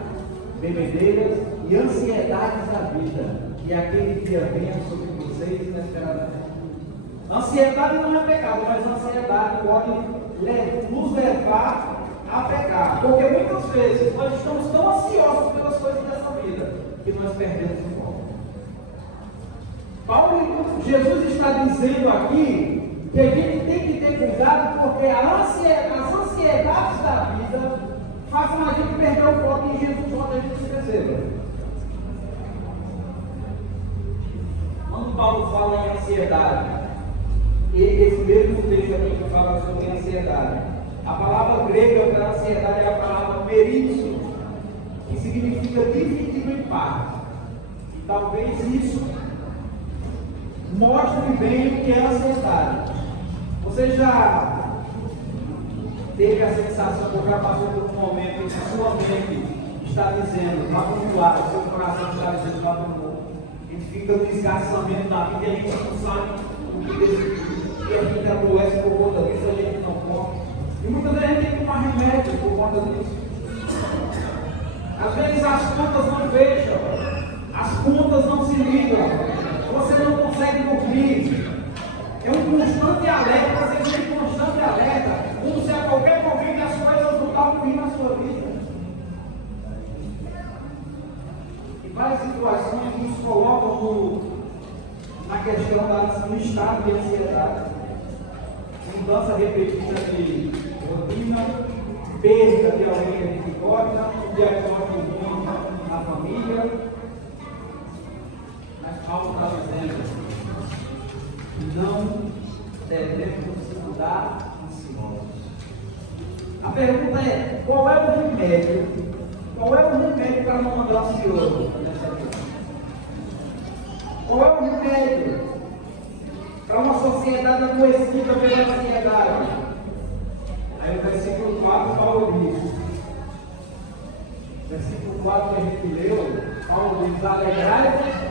bebedeiras e ansiedades da vida, e aquele dia venha sobre vocês inesperadamente. Ansiedade não é pecado, mas ansiedade pode nos levar a pecar. Porque muitas vezes nós estamos tão ansiosos pelas coisas dessa vida que nós perdemos o foco. Jesus está dizendo aqui que a gente tem que ter cuidado porque as ansiedades da vida fazem a gente perder o foco em Jesus quando a gente se perceba. Quando Paulo fala em ansiedade, esse mesmo texto aqui que fala sobre ansiedade, a palavra grega para ansiedade é a palavra meritzo, que significa dividido em partes. E talvez isso mostre bem o que é ansiedade. Você já teve a sensação, ou já passou por um momento em que a sua mente está dizendo, lá para o lado, seu coração está dizendo lá para o outro, a gente fica no esgarçamento na vida e a gente não sabe o que decidir. E a gente adoece por conta disso, a gente não come. E muitas vezes a gente tem que tomar remédio por conta disso. Às vezes as contas não fecham, as contas não se ligam, você não consegue dormir. É um constante alerta, você tem um constante alerta, como se a qualquer momento as coisas não estão ruins na sua vida. E várias situações nos colocam na questão do estado de ansiedade. Mudança repetida de rotina, perda de alguém que a gente gosta, diagnóstico ruim na família. Mas Paulo está dizendo que não devemos andar ansiosos. A pergunta é: qual é o remédio? Qual é o remédio para não andar ansioso nessa vida? Qual é o remédio para uma sociedade adoecida pela ansiedade? Aí o versículo 4, Paulo diz, versículo 4 que a gente leu, Paulo diz: alegrai-vos.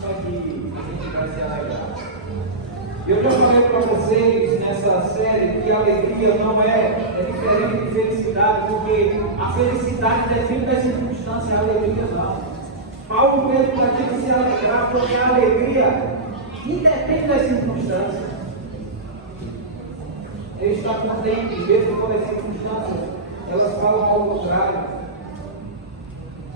Só que a gente vai se alegrar. Eu já falei para vocês nessa série que a alegria não é diferente de felicidade, porque a felicidade depende das circunstâncias, a alegria não. Paulo mesmo para gente se alegrar, porque a alegria independe das circunstâncias. Ele está contente, mesmo quando as circunstâncias elas falam ao contrário.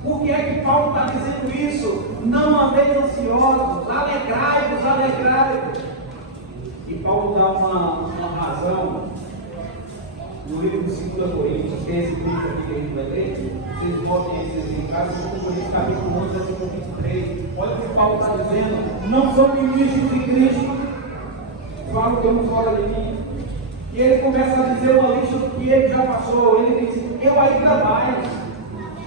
Por que é que Paulo está dizendo isso? Não andeis ansiosos, alegrai-vos, alegrai-vos. E Paulo dá uma razão no livro de 2 Coríntios, que é esse livro aqui que a gente vai ler. Vocês botem esses em casa, 2 Coríntios capítulo 11, versículo 23. Olha o que Paulo está dizendo: não sou ministro de Cristo, falo como fora de mim. E ele começa a dizer uma lista do que ele já passou. Ele diz: eu ainda mais.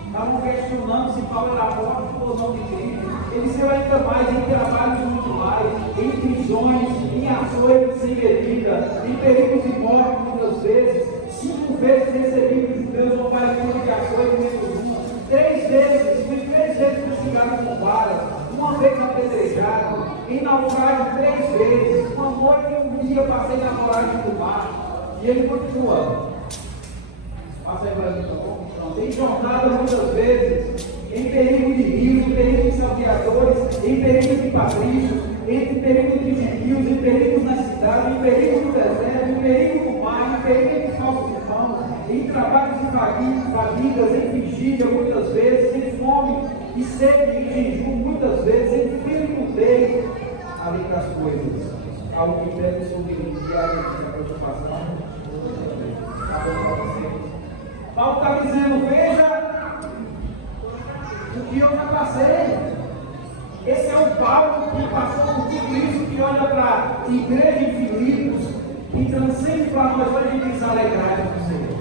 Estavam questionando se Paulo era apóstolo ou não de Cristo. Ele disse: eu ainda mais, em trabalhos muito mais, em prisões, em açoites sem medida, em perigos de morte muitas vezes. 5 vezes recebi dos judeus uma parecida de açoites menos 1. 3 vezes, fui 3 vezes fustigado com varas, uma vez apedrejado, em naufrágio 3 vezes, uma noite e um dia passei na coragem do mar. E ele continua. Passa aí para mim, tá bom? Em jornada muitas vezes, em perigo de rios, em perigo de salteadores, em perigo de patrícios, em perigo de rios, em perigo na cidade, em perigo no deserto, em perigo no mar, em perigo de falsos irmãos, em trabalhos e fadigas, em vigília muitas vezes, em fome e sede, em jejum muitas vezes, em frio e nudez, além das coisas. Algo que deve sobre mim diariamente a preocupação. Paulo está dizendo: veja o que eu já passei. Esse é o Paulo que passou por tudo isso, que olha para a igreja em Filipos, que transcende para nós hoje e diz: alegrai-vos no Senhor.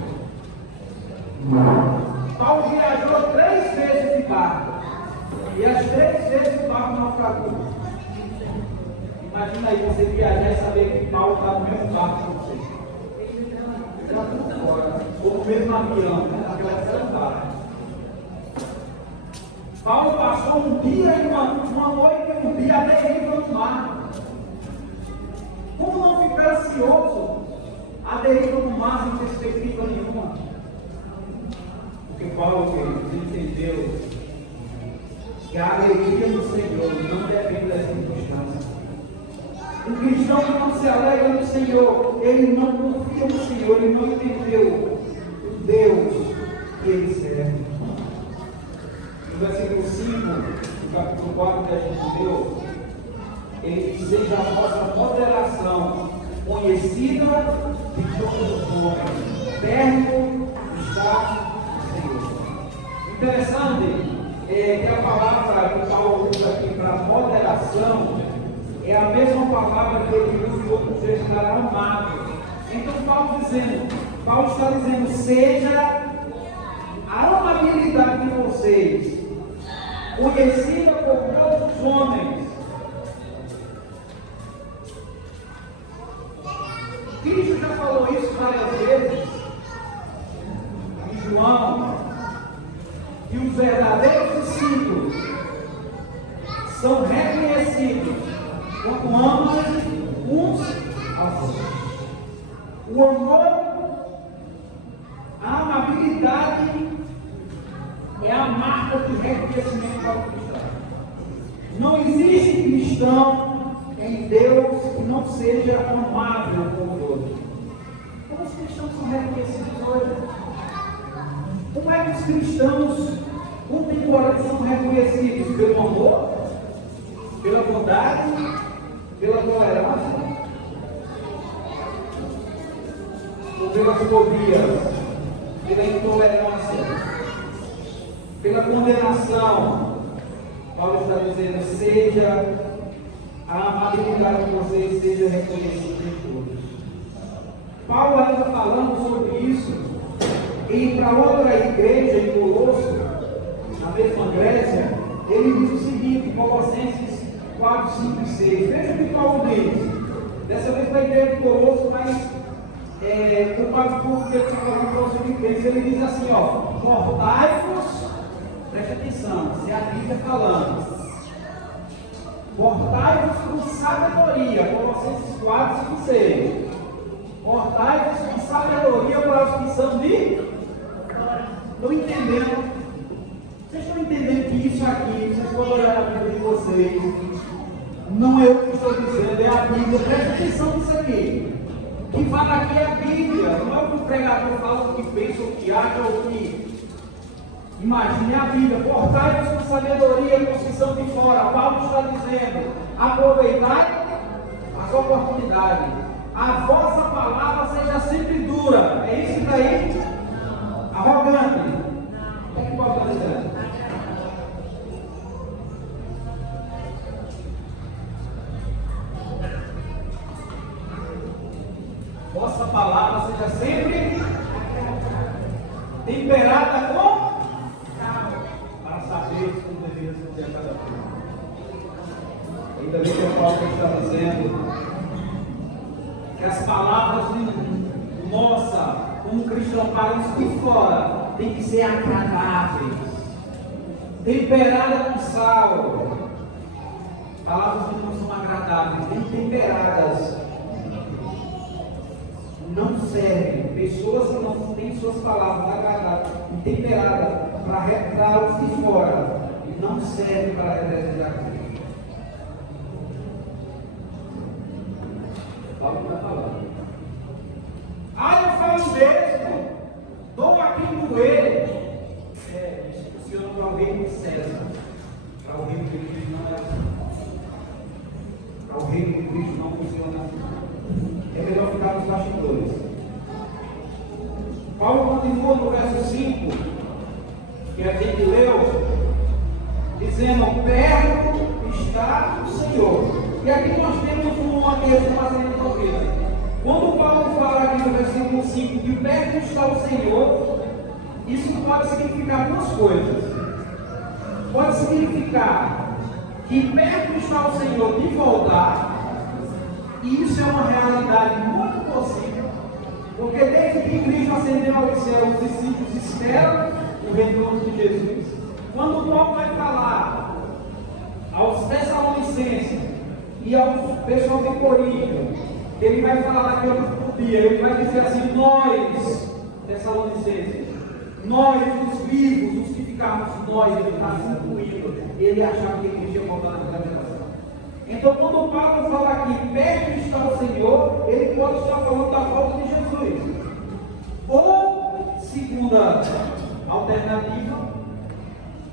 Paulo viajou 3 vezes de barco, e as 3 vezes o barco naufragou. Imagina aí você viajar e saber que Paulo está no mesmo barco que você. Ou no mesmo avião, né? Naquela época era um barco. Paulo passou um dia e uma noite e um dia à deriva no mar. Como não ficar ansioso à deriva no mar sem perspectiva nenhuma? Porque Paulo, queridos, entendeu que a alegria do Senhor não depende das circunstâncias. O cristão que não se alegra no Senhor, ele não confia no Senhor, ele não entendeu o Deus que ele serve. No versículo 5, do capítulo 4 que a gente leu, ele diz: seja a vossa moderação conhecida de todos os homens, perto está o Senhor. Interessante que a palavra que Paulo usa aqui para moderação é a mesma palavra que ele usa em outro texto para amado. Então Paulo está dizendo, seja a amabilidade de vocês conhecida por todos os homens. Cristo já falou isso várias vezes em João, que os verdadeiros discípulos são reconhecidos quando amam uns aos outros. O amor, a amabilidade é a marca de reconhecimento para o cristão. Não existe cristão em Deus que não seja amável com os outros. Como os cristãos são reconhecidos hoje? Como é que os cristãos contemporâneos são reconhecidos? Pelo amor? Pela bondade? Pela tolerância? Ou pelas fobias? Pela intolerância? Pela condenação? Paulo está dizendo, seja a amabilidade de vocês seja reconhecida em todos. Paulo ainda falando sobre isso, e para outra igreja em Colosso, na mesma Grécia, ele diz o seguinte, Colossenses 4, 5 e 6. Veja o que Paulo diz. Dessa vez para a igreja de Colosso, mas o Paulo que ele está falando para os filipenses, ele diz assim, portai-vos, preste atenção, se a Bíblia falando, portai-vos com sabedoria, Colossenses 4, 5 e 6. Portai-vos com sabedoria para os que são de... Estão entendendo? Vocês estão entendendo que isso aqui, vocês podem olhar a Bíblia de vocês, não é eu que estou dizendo, é a Bíblia. Presta atenção nisso aqui. O que fala aqui é a Bíblia, não é o que o pregador fala, o que pensa, o que acha, o que imagina, é a Bíblia. Portai-vos com sabedoria para os que são de fora. Paulo está dizendo, aproveitai as oportunidades. A vossa palavra seja sempre dura. É isso que está aí? Arrogante. O que é que Paulo está dizendo? Vossa palavra seja sempre temperada com sal, para saber como deveria ser cada coisa. Ainda bem que o Paulo está dizendo que as palavras nossa, como cristão, para os de fora, tem que ser agradáveis, temperada com sal. Palavras que não são agradáveis, nem temperadas, não servem. Pessoas que não têm suas palavras agradáveis e temperadas para os de fora, não servem para representar Cristo. Paulo está falando. Eu falo mesmo, dou a quem doer. Isso funciona para o reino de César. Para o reino de Cristo não é assim. Para o reino de Cristo não funciona assim. É melhor ficar nos bastidores. Paulo continua no verso 5, que a gente leu, dizendo, perto está o Senhor. E aqui nós temos uma questão fazendo talvez. Quando Paulo fala aqui no versículo 5 que perto está o Senhor, isso pode significar duas coisas. Pode significar que perto está o Senhor de voltar, e isso é uma realidade muito possível, porque desde que Cristo ascendeu ao céu, os discípulos esperam o retorno de Jesus. Quando Paulo vai falar aos Tessalonicenses e ao pessoal de Corinto, ele vai falar naquele dia, ele vai dizer assim, nós, Tessalonicenses, Nós, os vivos, os que ficamos nós, ele está se incluindo. Ele achava que ele tinha voltado naquela geração. Então, quando Paulo fala aqui, perto está o Senhor, ele pode estar falando da volta de Jesus. Ou, segunda alternativa,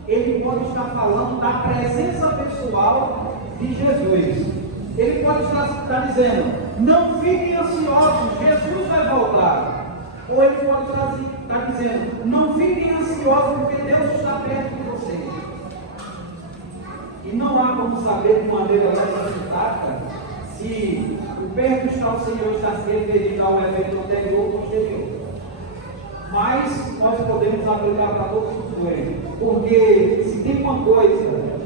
ele pode estar falando da presença pessoal de Jesus. Ele pode estar dizendo, não fiquem ansiosos, Jesus vai voltar. Ou ele pode estar dizendo, não fiquem ansiosos, porque Deus está perto de vocês. E não há como saber de maneira exata se o perto está o Senhor está se referindo ao evento anterior ou posterior. Mas nós podemos aplicar para todos os dois. Porque se tem uma coisa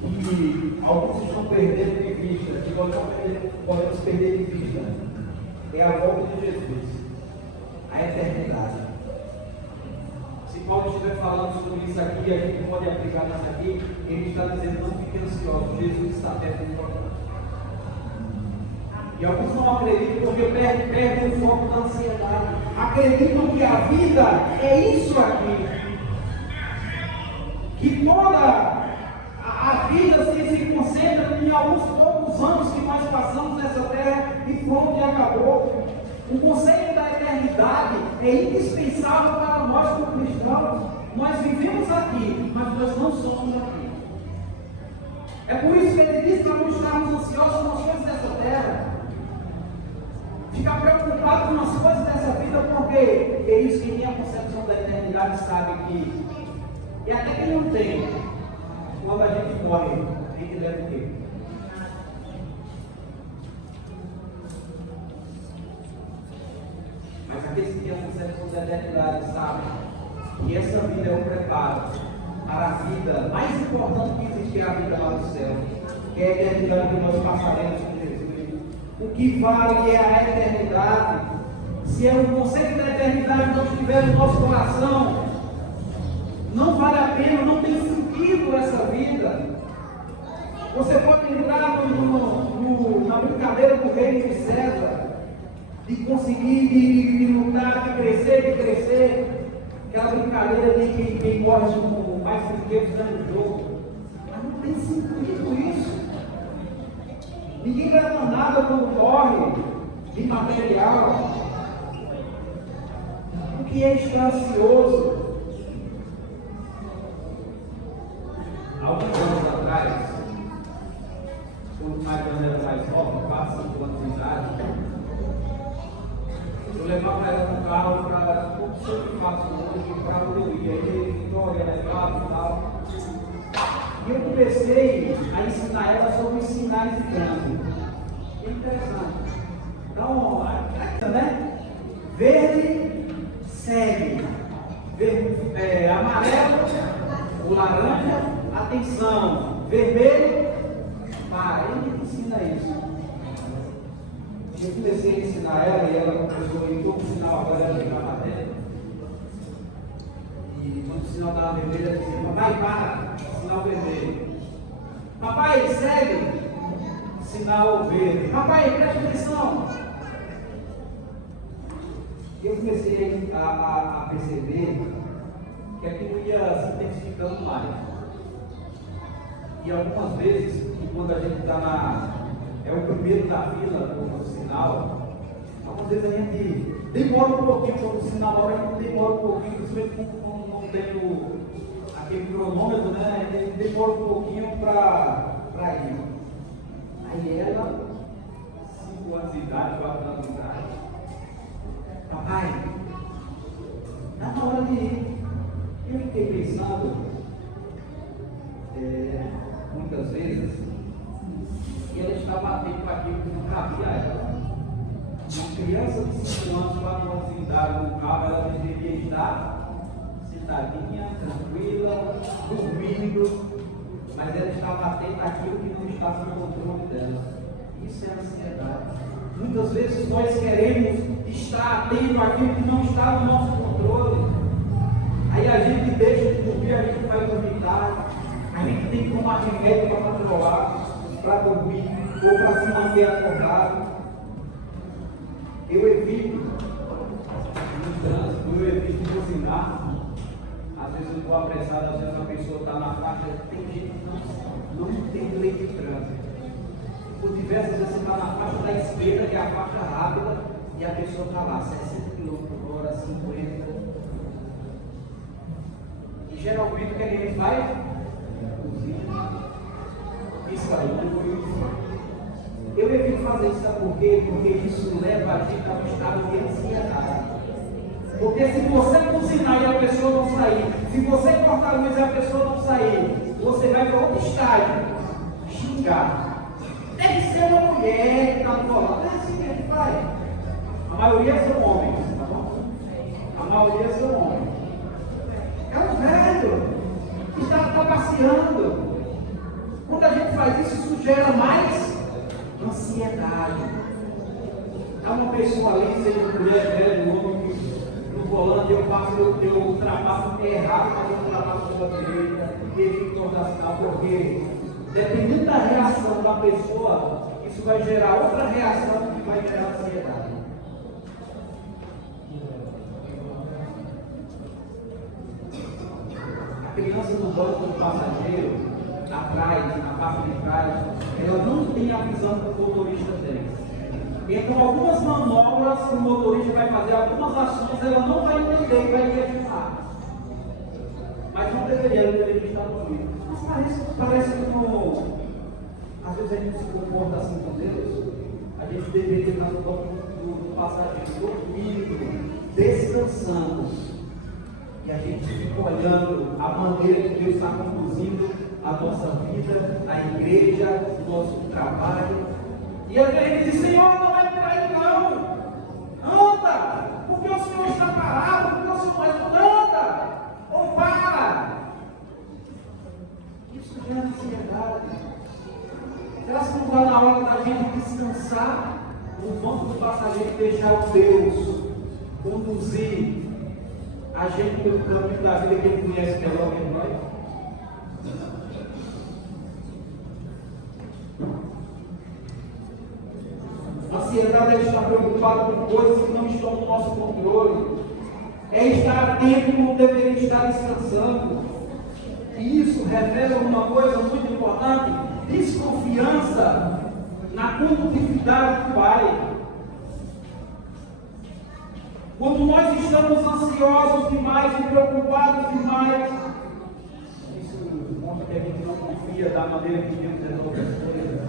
que alguns estão perdendo de vista, que nós não podemos perder de vista, é a volta de Jesus, a eternidade. Se Paulo estiver falando sobre isso aqui, a gente pode aplicar nisso aqui, ele está dizendo, não fique ansioso, Jesus está perto de voltar. E alguns não acreditam porque perdem o foco da ansiedade. Acreditam que a vida é isso aqui. Que toda a vida se concentra em alguns poucos anos que nós passamos nessa terra e pronto, e acabou. O conceito da eternidade é indispensável para nós como cristãos. Nós vivemos aqui, mas nós não somos aqui. É por isso que ele diz para não estarmos ansiosos com as coisas dessa terra. Ficar preocupado com as coisas dessa vida, porque eles que têm a concepção da eternidade sabem que, e até que não tem, quando a gente morre, a gente leva o quê? Mas aqueles que têm a concepção da eternidade sabem que essa vida é um preparo para a vida mais importante que existe, é a vida lá do céu, que é a eternidade que nós passaremos com Jesus. O que vale é a eternidade. Se é o conceito da eternidade não estiver no nosso coração, não vale a pena, não tem sentido essa vida. Você pode entrar na brincadeira do reino de César, de conseguir, de lutar, de crescer, aquela brincadeira de que quem morre com mais brinquedos ganha o jogo. Mas não tem sentido isso. Ninguém leva nada quando morre de material. O que é estar ansioso? Alguns anos atrás, quando Mariana era mais nova, 4, 5 anos de idade, eu levava ela no carro para tudo que eu faço hoje, para onde eu ia. Ele, Vitória, levava e tal. E eu comecei a ensinar ela sobre os sinais de trânsito. Que interessante. Então, né? Verde, segue. Verde, amarelo, o laranja, atenção. Vermelho, para. Ele ensina isso. Eu comecei a ensinar ela e ela começou a ir todo o sinal, agora ela já está dentro. E quando o sinal estava vermelho, ela dizia, papai, para. Sinal vermelho. Papai, segue. Sinal verde. Papai, preste atenção. Eu comecei a perceber que aquilo ia se intensificando mais. E algumas vezes, quando a gente está é o primeiro da fila do sinal, algumas vezes a gente demora um pouquinho, quando o sinal hora, a gente demora um pouquinho, principalmente quando não tem aquele cronômetro, né? A gente demora um pouquinho para ir. Aí ela, 5 anos de idade, 4 anos de idade, papai, está na hora de ir. Eu fiquei pensando, muitas vezes, que ela estava atenta para aquilo que não cabia a ela. Uma criança de 5 anos, 4 anos de idade no carro, ela deveria estar sentadinha, tranquila, dormindo, mas ela estava atenta àquilo que não estava no controle dela. Isso é ansiedade. Muitas vezes nós queremos estar atento àquilo que não está no nosso controle. Aí a gente deixa de dormir, a gente vai dormir tarde, a gente tem que tomar remédio para controlar, para dormir ou para se manter acordado. Eu evito no trânsito, eu evito imaginar? Às vezes eu estou apressado, às vezes a pessoa está na faixa, tem gente que não tem lei de trânsito. Por diversas vezes você está na faixa da esquerda, que é a faixa rápida, e a pessoa está lá, 60 km/h, 50. E geralmente o que ele faz? Pisca a luz. Eu evito fazer isso, sabe por quê? Porque isso leva a gente a um estado de ansiedade. Porque se você buzinar e a pessoa não sair, se você cortar a luz e a pessoa não sair, você vai para outro estágio, xingar. Deve ser uma mulher que está no volante. É assim que a gente faz. A maioria são homens, tá bom? A maioria são homens. É um velho que está passeando. Quando a gente faz isso, isso gera mais ansiedade. Há uma pessoa ali, seja mulher, velho, homem, no volante, eu ultrapasso errado, mas eu ultrapasso pela direita, e evito cortar sinal, porque dependendo da reação da pessoa, isso vai gerar outra reação que vai gerar ansiedade. A criança no banco do passageiro, atrás, na parte de trás, ela não tem a visão que o motorista tem. Então, algumas manobras que o motorista vai fazer, algumas ações, ela não vai entender e vai questionar. Mas não deveria estar no meio. Mas parece que às vezes a gente se comporta assim com Deus, a gente deveria estar no banco do passageiro, dormindo, descansando. E a gente fica olhando a maneira que Deus está conduzindo a nossa vida, a igreja, o nosso trabalho. E a gente diz: Senhor, não é por aí não. Anda! Porque o Senhor está parado, porque o Senhor não anda. Ou para! Isso gera ansiedade. Será que não está na hora da gente descansar no banco do passageiro e deixar o Deus conduzir a gente pelo caminho da vida que Ele conhece melhor que nós? A ansiedade é estar preocupado com coisas que não estão no nosso controle. É estar atento como deveria estar descansando. E isso revela uma coisa muito importante: desconfiança na condutividade do Pai. Quando nós estamos ansiosos demais e preocupados demais, isso mostra que a gente não confia da maneira que Deus resolve as coisas.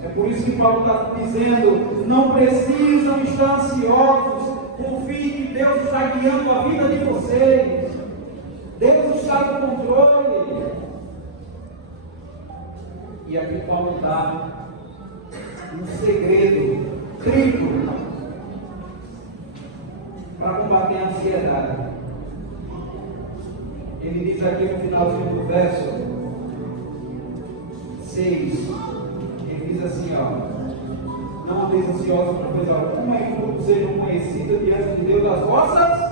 É por isso que Paulo está dizendo: não precisam estar ansiosos, confie que Deus está guiando a vida de vocês. Deus está no controle. E aqui Paulo dá um segredo triplo para combater a ansiedade. Ele diz aqui no finalzinho do verso 6, ele diz assim, não andeis ansiosos por coisa alguma, e tudo sejam conhecidas diante de Deus as vossas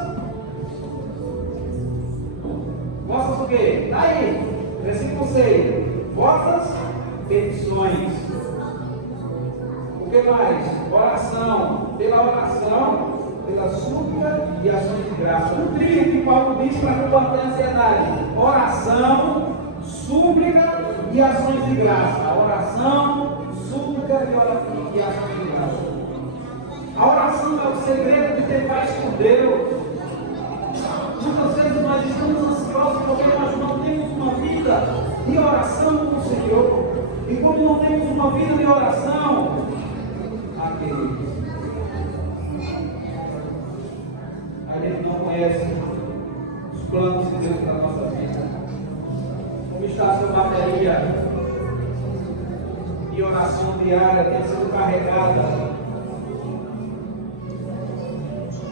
o quê? Está aí, versículo 6, vossas petições. O que mais? Oração, pela oração, pela súplica e ações de graça. Um trio que Paulo diz para combater a ansiedade: oração, súplica e ações de graça. Oração, súplica e ações de graça. A oração é o segredo de ter paz com Deus. Muitas vezes nós estamos ansiosos porque nós não temos uma vida de oração com o Senhor. E quando não temos uma vida de oração, queridos, a gente não conhece os planos de Deus para a nossa vida. Como está a sua bateria de oração diária tem sido carregada?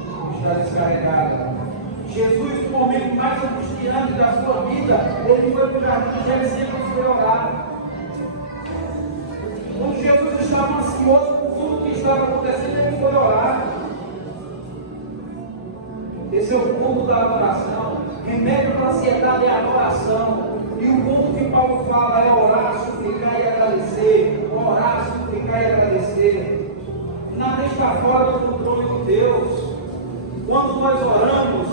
Como está descarregada? Jesus, no momento mais angustiante da sua vida, ele foi para o jardim de Getsemane e foi orar. Quando Jesus estava ansioso por tudo que estava acontecendo, ele foi orar. Esse é o ponto da adoração. Remédio para a ansiedade é a adoração. E o ponto que Paulo fala é orar, suplicar e agradecer. Orar, suplicar e agradecer. Nada está fora do controle de Deus. Quando nós oramos,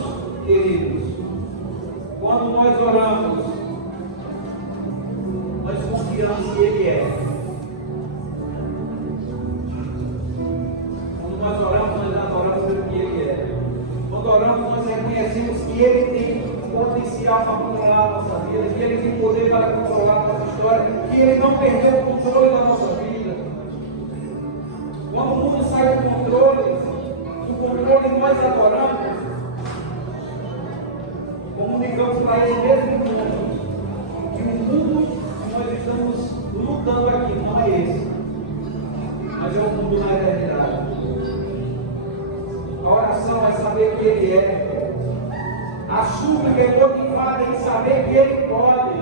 queridos, quando nós oramos, nós confiamos que Ele é. Quando nós oramos, nós adoramos pelo que Ele é. Quando oramos, nós reconhecemos que Ele tem potencial para controlar a nossa vida, que Ele tem poder para controlar a nossa história, que Ele não perdeu o controle da nossa vida. Quando o mundo sai do controle nós adoramos, comunicamos para Ele mesmo mundo, que o mundo que nós estamos lutando aqui não é esse, mas é o mundo na eternidade. A oração é saber que Ele é. A súplica é motivada em saber que Ele pode.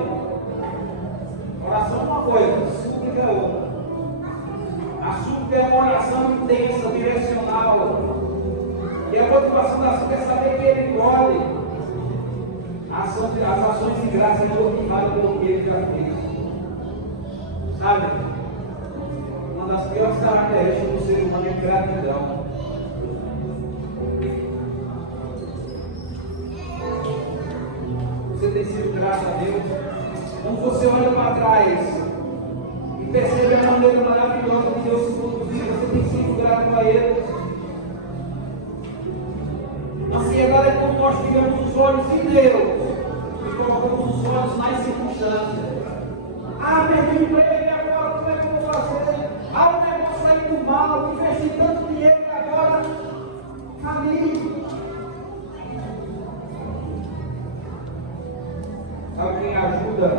Oração é uma coisa, súplica é outra. A súplica é uma oração intensa, direcional. E a motivação da súplica é saber que Ele pode. As ações de graça é motivada pelo que Ele já fez. Sabe? Uma das piores características do ser humano é gratidão. Você tem sido grato a Deus. Quando você olha para trás e percebe a maneira maravilhosa que Deus se conduziu, você tem sido grato a Ele. Ansiedade é quando nós tiramos os olhos em Deus e colocamos os olhos nas circunstâncias. Perdi o emprego e agora como é que eu vou fazer? O negócio está indo mal, investi tanto dinheiro e agora faliu. Sabe quem ajuda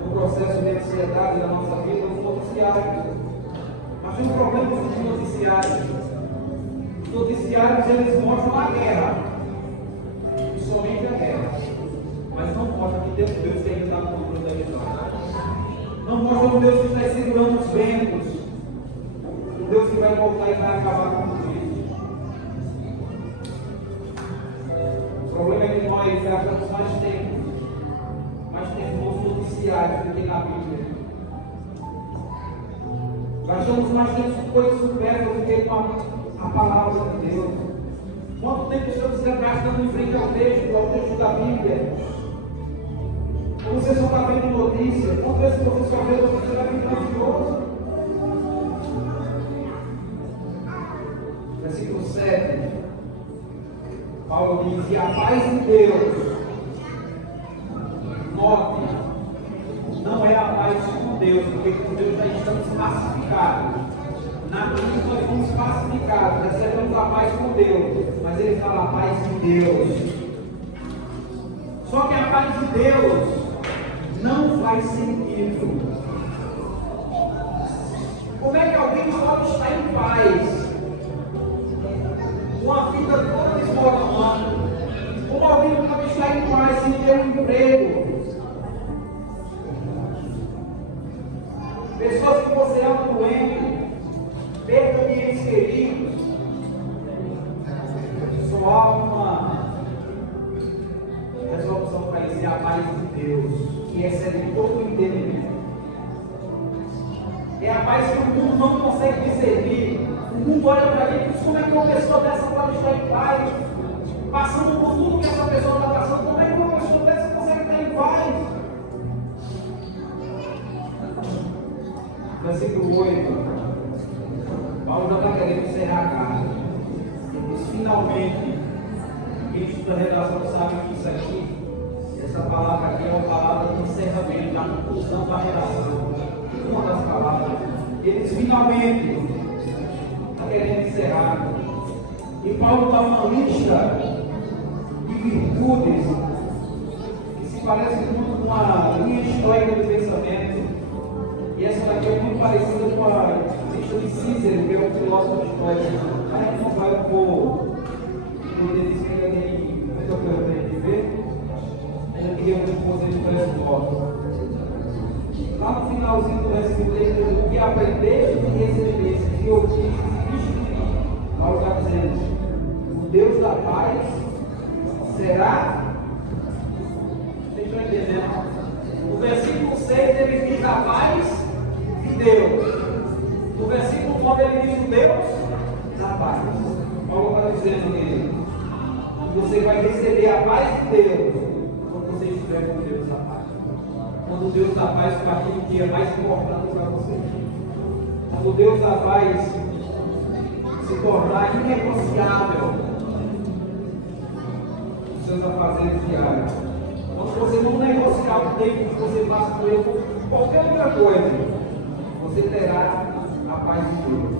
no processo de ansiedade da nossa vida? Os noticiários. Mas tem um problema com os noticiários. Os noticiários, eles mostram a guerra. E somente a guerra. Mas não mostram que Deus que ainda está no controle da história. Não mostram o Deus que está segurando os ventos. O Deus que vai voltar e vai acabar com tudo isso. O problema é que nós gastamos mais tempo nos noticiários do que na Bíblia. Gastamos mais tempo com coisas supérfluas do que com a palavra de Deus. Quanto tempo você está gastando em frente ao texto da Bíblia? Ou você só está vendo notícia? Quantas vezes você só vê notícia, você vai ficar ansioso? Versículo 7. Paulo diz: e a paz de Deus, note, não é a paz com Deus, porque com Deus já estamos pacificados. Na Cristo nós fomos pacificados, recebemos a paz com Deus, mas ele fala a paz de Deus. Só que a paz de Deus não faz sentido. Como é que alguém pode estar em paz com a vida toda desmoronando? Como alguém pode estar em paz sem ter um emprego? Pessoas que você ama doente, perda de entes queridos, só há uma resolução para isso, é a paz de Deus, que excede todo o entendimento. É a paz que o mundo não consegue discernir. O mundo olha para ele e diz: como é que uma pessoa dessa pode estar em paz? Passando por tudo que essa pessoa está passando, como é que uma pessoa dessa consegue estar em paz? Versículo 8, Paulo já está querendo encerrar a carta. Ele diz: finalmente, quem estuda a redação sabe que isso aqui, essa palavra aqui é uma palavra de encerramento, da conclusão da redação. Uma das palavras. Ele diz: finalmente, está querendo encerrar. E Paulo dá uma lista de virtudes que se parece muito com a linha histórica do pensamento. E essa daqui é muito parecida com a lista de Cícero, que é um filósofo histórico. A gente não vai poder dizer que ainda tem muita coisa para a gente ver. Ainda queria muito que vocês tivessem foto. Lá no finalzinho do versículo 3, o que aprendeste e recebeste, que ouviste e viste, Paulo está dizendo: o Deus da paz será. Vocês estão entendendo? No versículo 6 ele diz a paz de Deus. No versículo 9 ele diz o Deus da paz. Paulo está dizendo que Você vai receber a paz de Deus quando você estiver com Deus da paz. Quando Deus da paz for aquilo que é mais importante para você. Quando Deus da paz se tornar inegociável nos seus afazeres diários. Quando você não negociar o tempo que você passa com Ele, qualquer outra coisa, você terá a paz de Deus.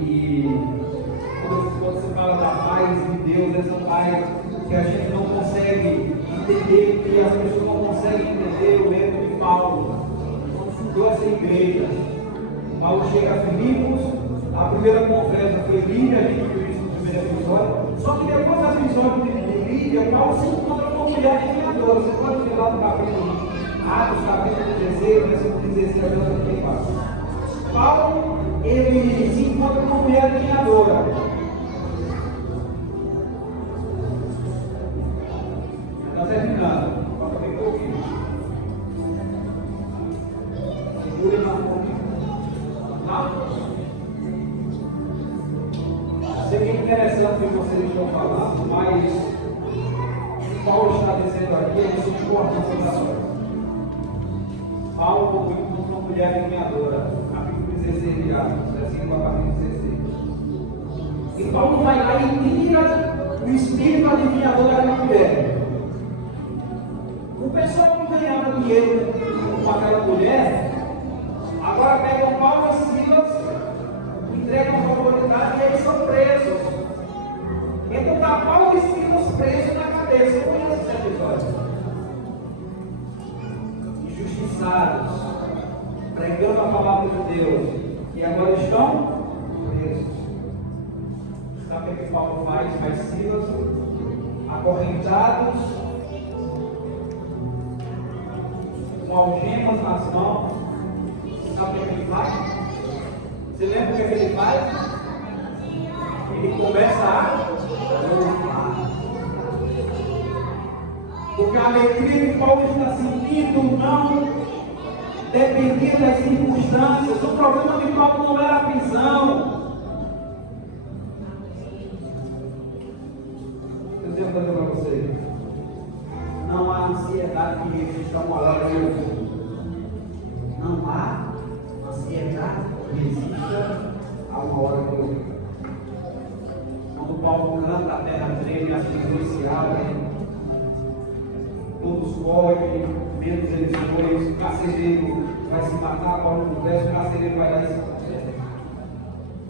E quando você fala da paz de Deus, essa paz que a gente não consegue entender, que as pessoas não conseguem entender, o erro de Paulo, quando fundou essa igreja. Paulo chega a Filipos, a primeira conversa foi Lídia, a gente viu isso no primeiro episódio, só que depois do episódio de Lídia, Paulo se encontra com uma mulher enganadora. Você pode ver lá no capítulo Atos, capítulo 16, versículo 16 até 34. Paulo, ele se encontra com uma mulher enganadora. Está terminando, falta bem pouquinho. Segure na mão. Tá? Sei que é interessante o que vocês estão falando, mas Paulo está dizendo aqui é sobre importância da coisa. Paulo encontra uma mulher enganadora, capítulo 16 de Atos, versículo a partir de 16. E Paulo vai lá e tira o espírito adivinhador daquela mulher. O pessoal que ganhava dinheiro com aquela mulher, agora pegam Paulo e Silas, entregam a autoridade e eles são presos. Então está Paulo e Silas presos na cabeça. Eu conheço esse episódio. Injustiçados, pregando a palavra de Deus, e agora estão presos. Sabe o que Paulo faz? Faz Silas acorrentados, com algemas nas mãos. Sabe o que ele faz? Você lembra o que ele faz? Ele começa a louvar. Porque a alegria que Paulo está sentindo não dependia das circunstâncias. O problema de Paulo não era a prisão. Eu tenho que dizer para você: não há ansiedade que exista uma hora de ouvir. Não há ansiedade que exista a uma hora de ouvir. Quando Paulo canta, a terra treme, as prisões se abrem. Todos fogem, menos eles dois. O carcereiro vai se matar, Paulo conversa, o carcereiro vai lá e se conversa.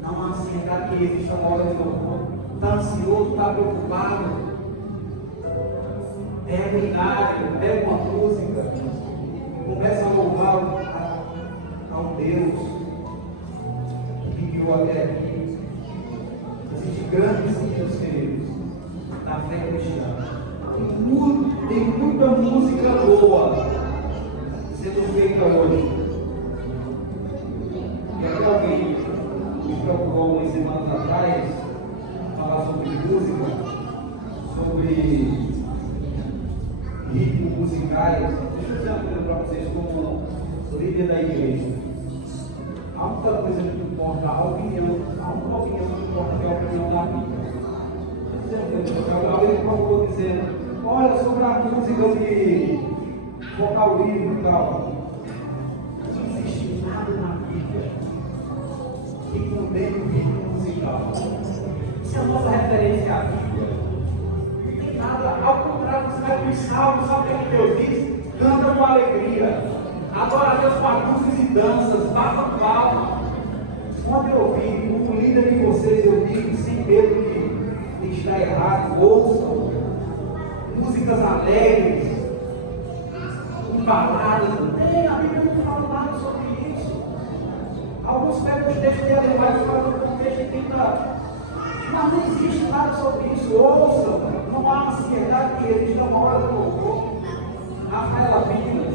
Não há ansiedade que exista uma hora de louvor. Está ansioso, está preocupado. Pega o inário, pega uma música e começa a louvar ao Deus que guiou até aqui. Existem grandes símbolos, queridos, da fé cristã. Tem muita música boa sendo feita hoje. E até alguém me procurou algumas semanas atrás falar sobre música, sobre ritmos musicais. Deixa eu dizer uma coisa para vocês como líder da igreja. Há muita coisa que importa, a opinião. Há uma opinião que importa, que é a opinião da Bíblia. Alguém me procurou dizendo: olha, sobre a música de vocal livre e tal. Não existe nada na Bíblia que condene o ritmo musical. Isso é a nossa referência à Bíblia. Não tem nada, ao contrário, você vai para os salmos, sabe o que Deus diz? Canta com alegria, adora a Deus com acústicos e danças, bata palma. Quando eu ouvir, como líder de vocês, eu digo sem medo de estar errado, ouçam músicas alegres, com baladas. A Bíblia não fala nada sobre isso. Alguns pegam os textos de Adelaide e falam que o texto tenta. Mas não existe nada sobre isso. Ouçam, não há ansiedade que existe uma hora do louvor. Rafaela Bíblia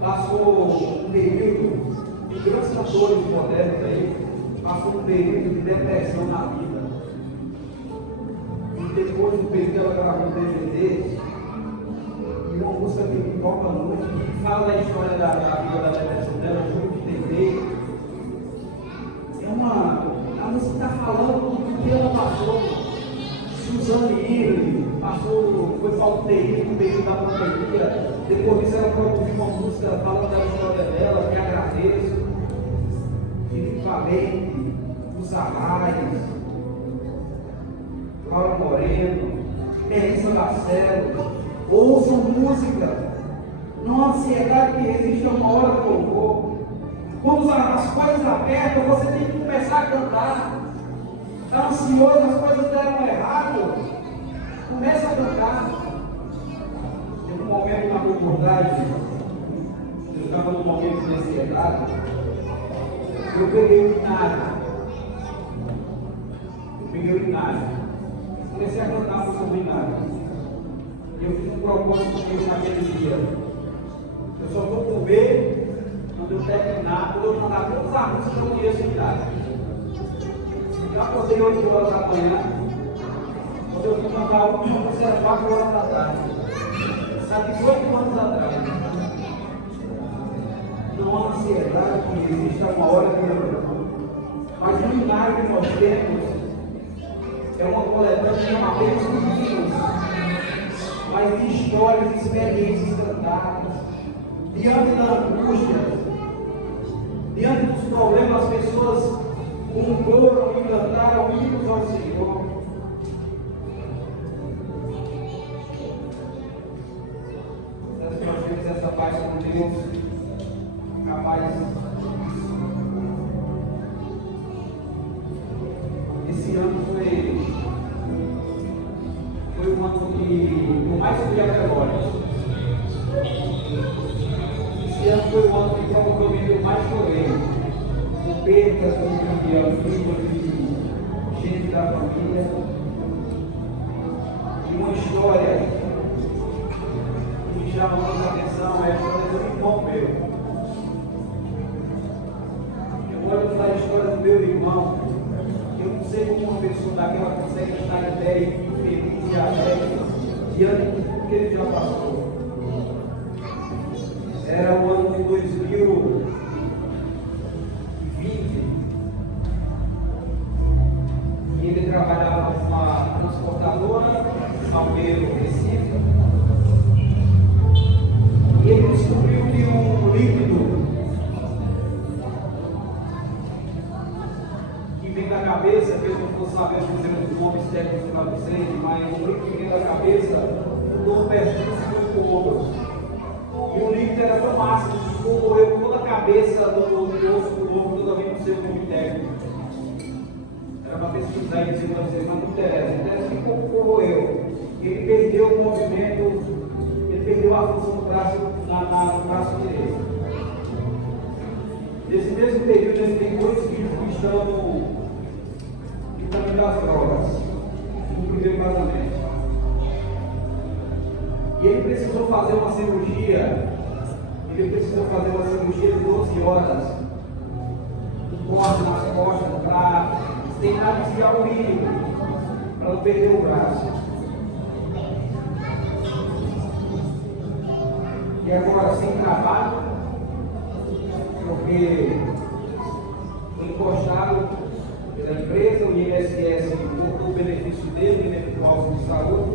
passou um período, de grandes cantores modernos aí, passou um período de depressão na vida. Depois do período ela gravou um DVD e uma música que me toca muito, que fala da história da vida da depressão dela, junto de TV. A música está falando do que ela passou. Suzane Livre, passou, foi para o UTI no período da pandemia. Depois disso ela produziu uma música falando da história dela, que agradeço. Felipe Valente, os Arrais, Laura Moreno, Melissa Marcelo. Ouçam música. Não há ansiedade que existe uma hora do louvor. Quando as coisas apertam, você tem que começar a cantar. Está ansioso, as coisas deram errado. Começa a cantar. Teve um momento na comunidade, eu estava num momento de ansiedade, eu peguei o inário. Comecei a cantar para o inário. E eu fiz um propósito comigo naquele dia. Eu só vou comer quando eu terminar, quando eu cantar todas as músicas que eu conheço de idade. Eu acordei 8 horas da manhã, quando eu fui cantar a última música era 4 horas da tarde. Sabe, 18 anos atrás. Não há ansiedade que existe a uma hora de oração. Mas o milagre que nós temos é uma coletânea não apenas de hinos, mas de histórias, de experiências cantadas. Diante da angústia, diante dos problemas, as pessoas coroam e cantaram hinos ao Senhor. Nós temos essa paz com Deus, capaz. Esse ano foi um ano que eu mais fui a velórios. Esse ano foi o ano que provavelmente eu mais chorei. Com perdas de amigos, de gente da família. E uma história que me chama muita atenção é a história do irmão meu. Eu olho para a história do meu irmão. Eu não sei como uma pessoa daquela consegue estar em pé e feliz e alegre diante de tudo que ele já passou. Era o ano de 2020 e ele trabalhava numa transportadora, Salgueiro, Recife, e ele descobriu que um líquido que vem da cabeça, que eu não vou saber dizer os nomes técnicos para vocês, mas um líquido que vem da cabeça mudou o perfil do ombro. E o líquido era tão máximo que corroeu toda a cabeça do osso do ombro, toda vez no seu nome técnico. Era para pesquisar e dizer, mas não interessa. Interessa que corroeu. Ele perdeu o movimento, ele perdeu a função do braço, no braço direito. Nesse mesmo período, ele tem 2 filhos que estão no caminho das drogas, no primeiro casamento. E ele precisou fazer uma cirurgia, de 12 horas, um corte nas costas, para tentar desviar o líquido, para não perder o braço. E agora sem trabalho, porque foi encostado pela empresa, o INSS cortou o benefício dele, benefício do auxílio de saúde.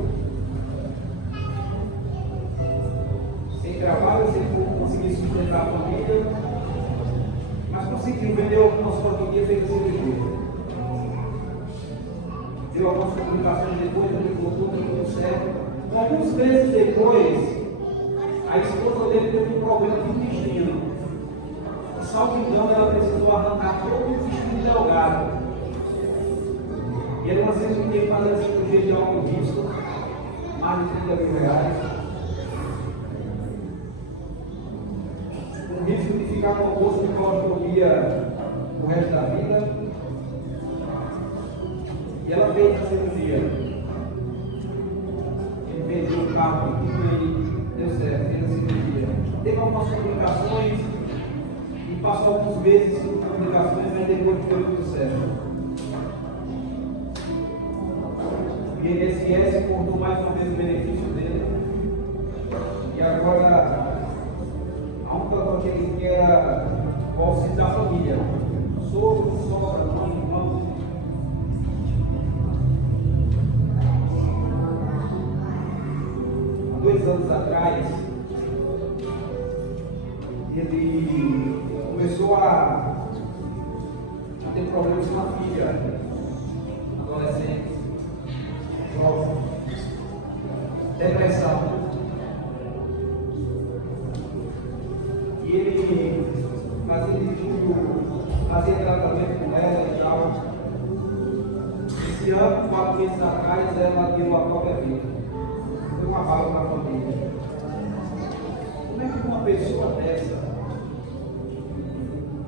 Sem trabalho, sem conseguir sustentar a família, mas conseguiu vender algumas famílias e cirurgia. Deu algumas complicações depois, ele voltou, deu tudo certo. Alguns meses depois, a esposa dele teve um problema de intestino. Salvo engano, ela precisou arrancar todo o intestino delgado. E era uma cirurgia que fazer a cirurgia de alto risco, mais de R$30 mil. O risco de ficar com a bolsa de colostomia o resto da vida. E ela fez a cirurgia. Ele fez o carro e deu certo, fez a cirurgia. Teve algumas complicações e passou alguns meses com complicações, mas depois deu tudo certo. O INSS cortou mais uma vez o benefício dele. E agora a única coisa que ele quer era o auxílio da família. Sogro, sogra, mãe, irmão. atrás, ele começou a ter problemas com a filha, adolescente, jovem, depressão. E ele fazia de tudo, fazia tratamento com ela e tal. Esse ano, 4 meses atrás, ela deu a própria vida. Foi uma bala para a família. Como é que uma pessoa dessa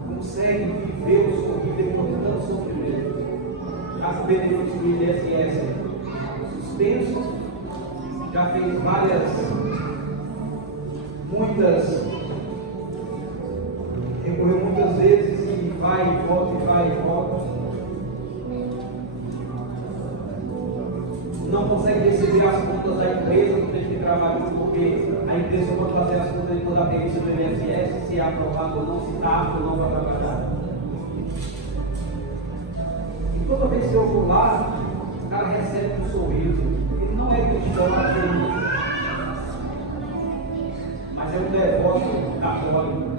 consegue viver o sorriso depois de tanto sofrimento? Já se benefício do INSS suspenso, já fez recorreu muitas vezes e vai e volta. Não consegue receber as contas da empresa, não tem que trabalhar, porque a empresa pode fazer as contas depois da perícia do INSS, se é aprovado ou não, se está apto ou não para trabalhar. E toda vez que eu vou lá, o cara recebe um sorriso. Ele não é cristão absoluto, mas é um devoto católico.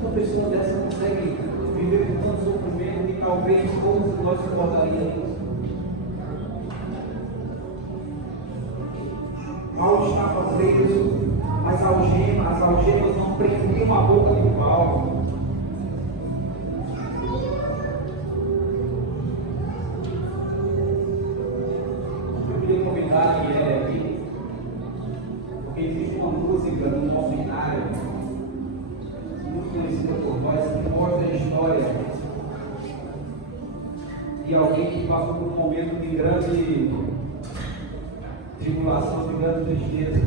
Uma pessoa dessa consegue viver com tanto sofrimento que talvez todos nós suportaríamos. Paulo estava preso, mas as algemas não prendiam a boca de Paulo. Eu queria convidar a Guilherme aqui, porque existe uma música num homenário muito conhecida por nós, que mostra a história de alguém que passou por um momento de grande tribulação, de grande tristeza,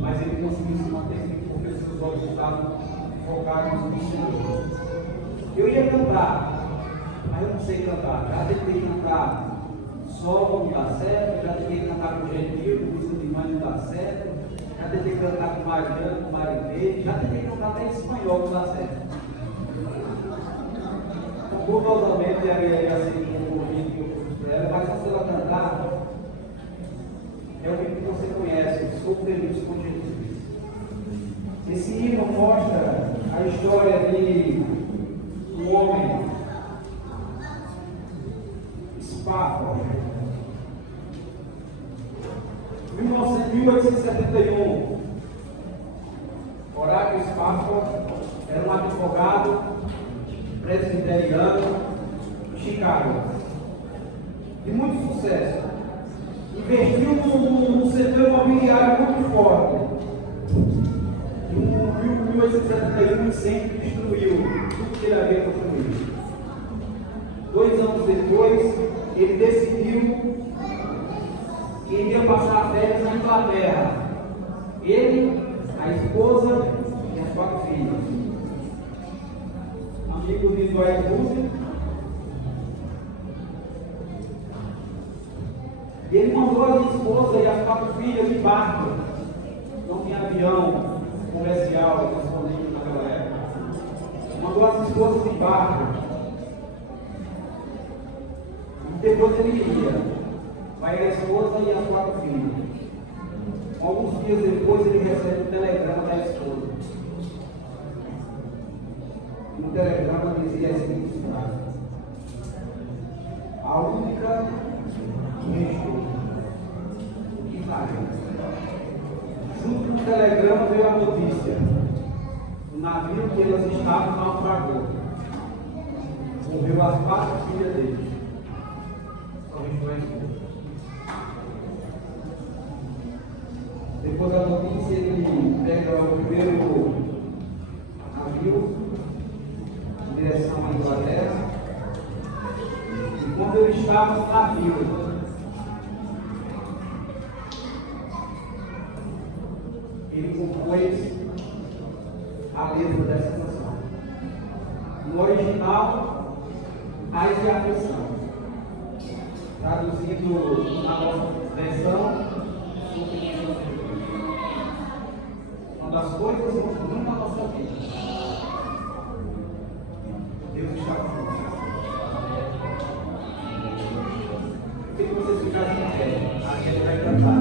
mas ele conseguiu se manter firme porque os seus olhos estavam focados no Senhor. Eu ia cantar, mas eu não sei cantar. Já tentei cantar solo, não dá certo. Já tentei cantar com gentil, música de mãe, não dá certo. Já tentei cantar com Mariana, com Marinês. Já tentei cantar até em espanhol, não dá certo. Curiosamente, ela ia ser um convite que eu fiz para ela, mas se ela cantar, é o que você conhece, sou feliz com Jesus. Esse hino mostra a história de um homem, Espáfora. Em 1871, Horácio Espáfora era um advogado presbiteriano de Chicago, de muito sucesso. Investiu num setor imobiliário muito forte. Em 1871, um incêndio destruiu tudo que ele havia construído. 2 anos depois, ele decidiu que iria passar férias na Inglaterra. Ele, a esposa e as 4 filhas. Amigo de Dwight Roosevelt. Ele mandou as esposas e as 4 filhas de barco. Não tinha avião comercial disponível naquela época. Mandou as esposas de barco. E depois ele ia. Vai a esposa e as 4 filhas. Alguns dias depois ele recebe um telegrama da esposa. No telegrama dizia a seguinte frase: a única que restou, o que faremos? Junto com o telegrama veio a notícia: o navio que elas estavam naufragou. Morreu as 4 filhas deles. Só restou a esposa. Depois da notícia, ele pega o primeiro navio em direção à Inglaterra. E quando ele estava no navio, ele compôs a letra dessa canção. No original, Ais de Aflição. Traduzido na nossa versão, uma das coisas muito ruins na nossa vida. Deus está conosco. Eu queria que vocês ficassem em pé. A gente vai cantar.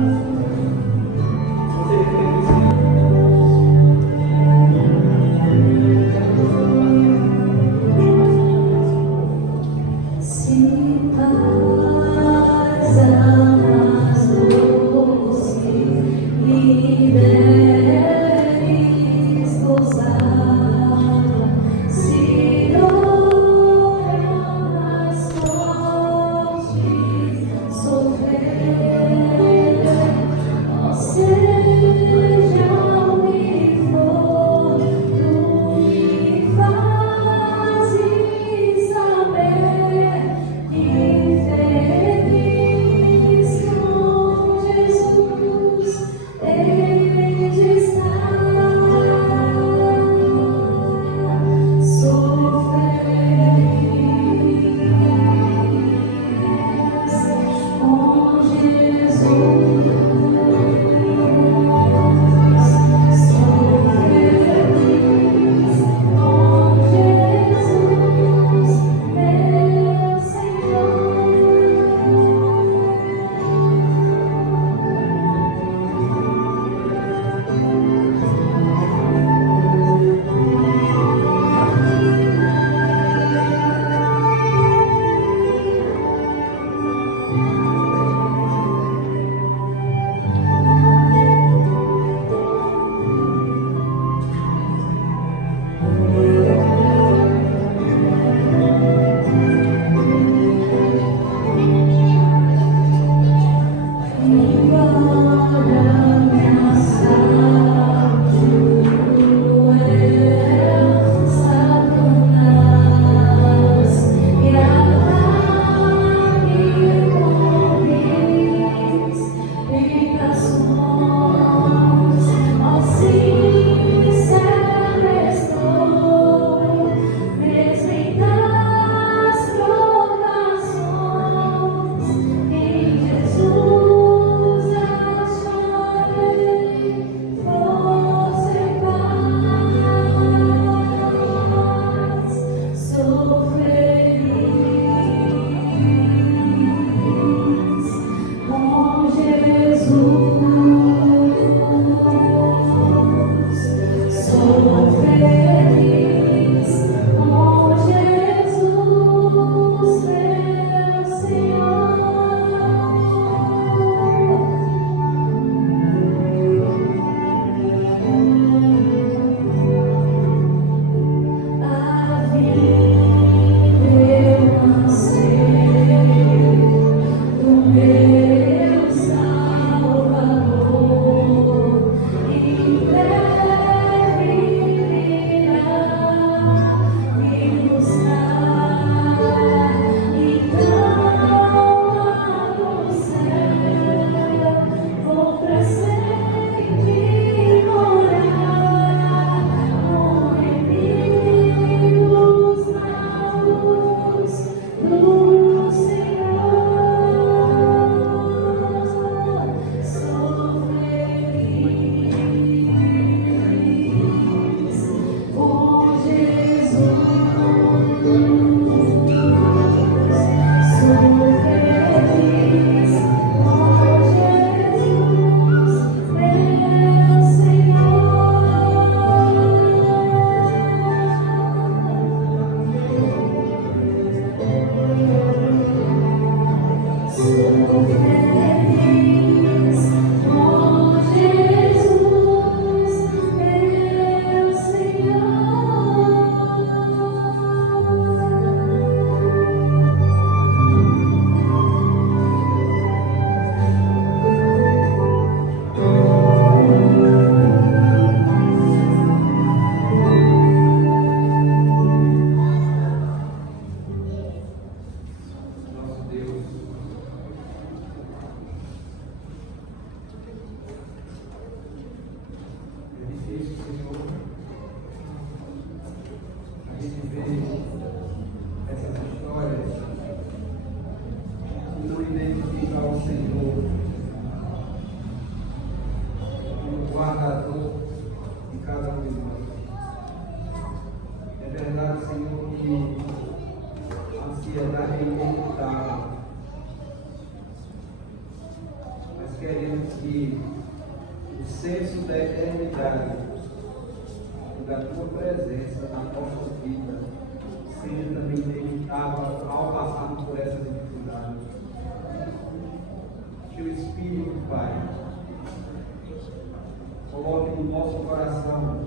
coloque no nosso coração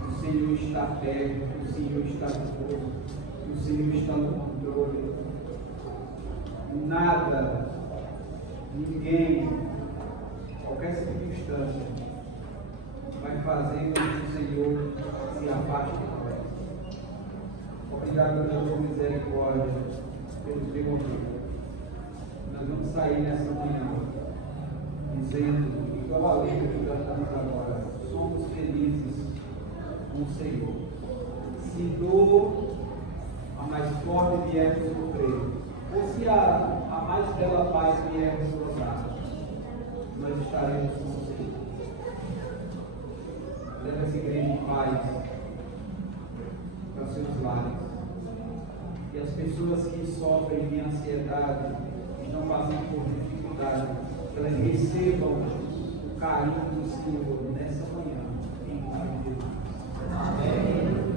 que o Senhor está perto, que o Senhor está disposto, que o Senhor está no controle. Nada, ninguém, qualquer circunstância, vai fazer com que o Senhor se afaste de nós. Obrigado pela tua misericórdia, pelo teu amor. Nós vamos sair nessa manhã dizendo, igual a letra que cantamos agora, somos felizes com o Senhor. Se dor, a mais forte vier nos sofrer, ou se a mais bela paz vier nos dar, nós estaremos com o Senhor. Leva essa igreja em paz para os seus lares. E as pessoas que sofrem de ansiedade, que estão passando por dificuldade, que elas recebam o carinho do Senhor nessa manhã, em nome de Jesus. Amém.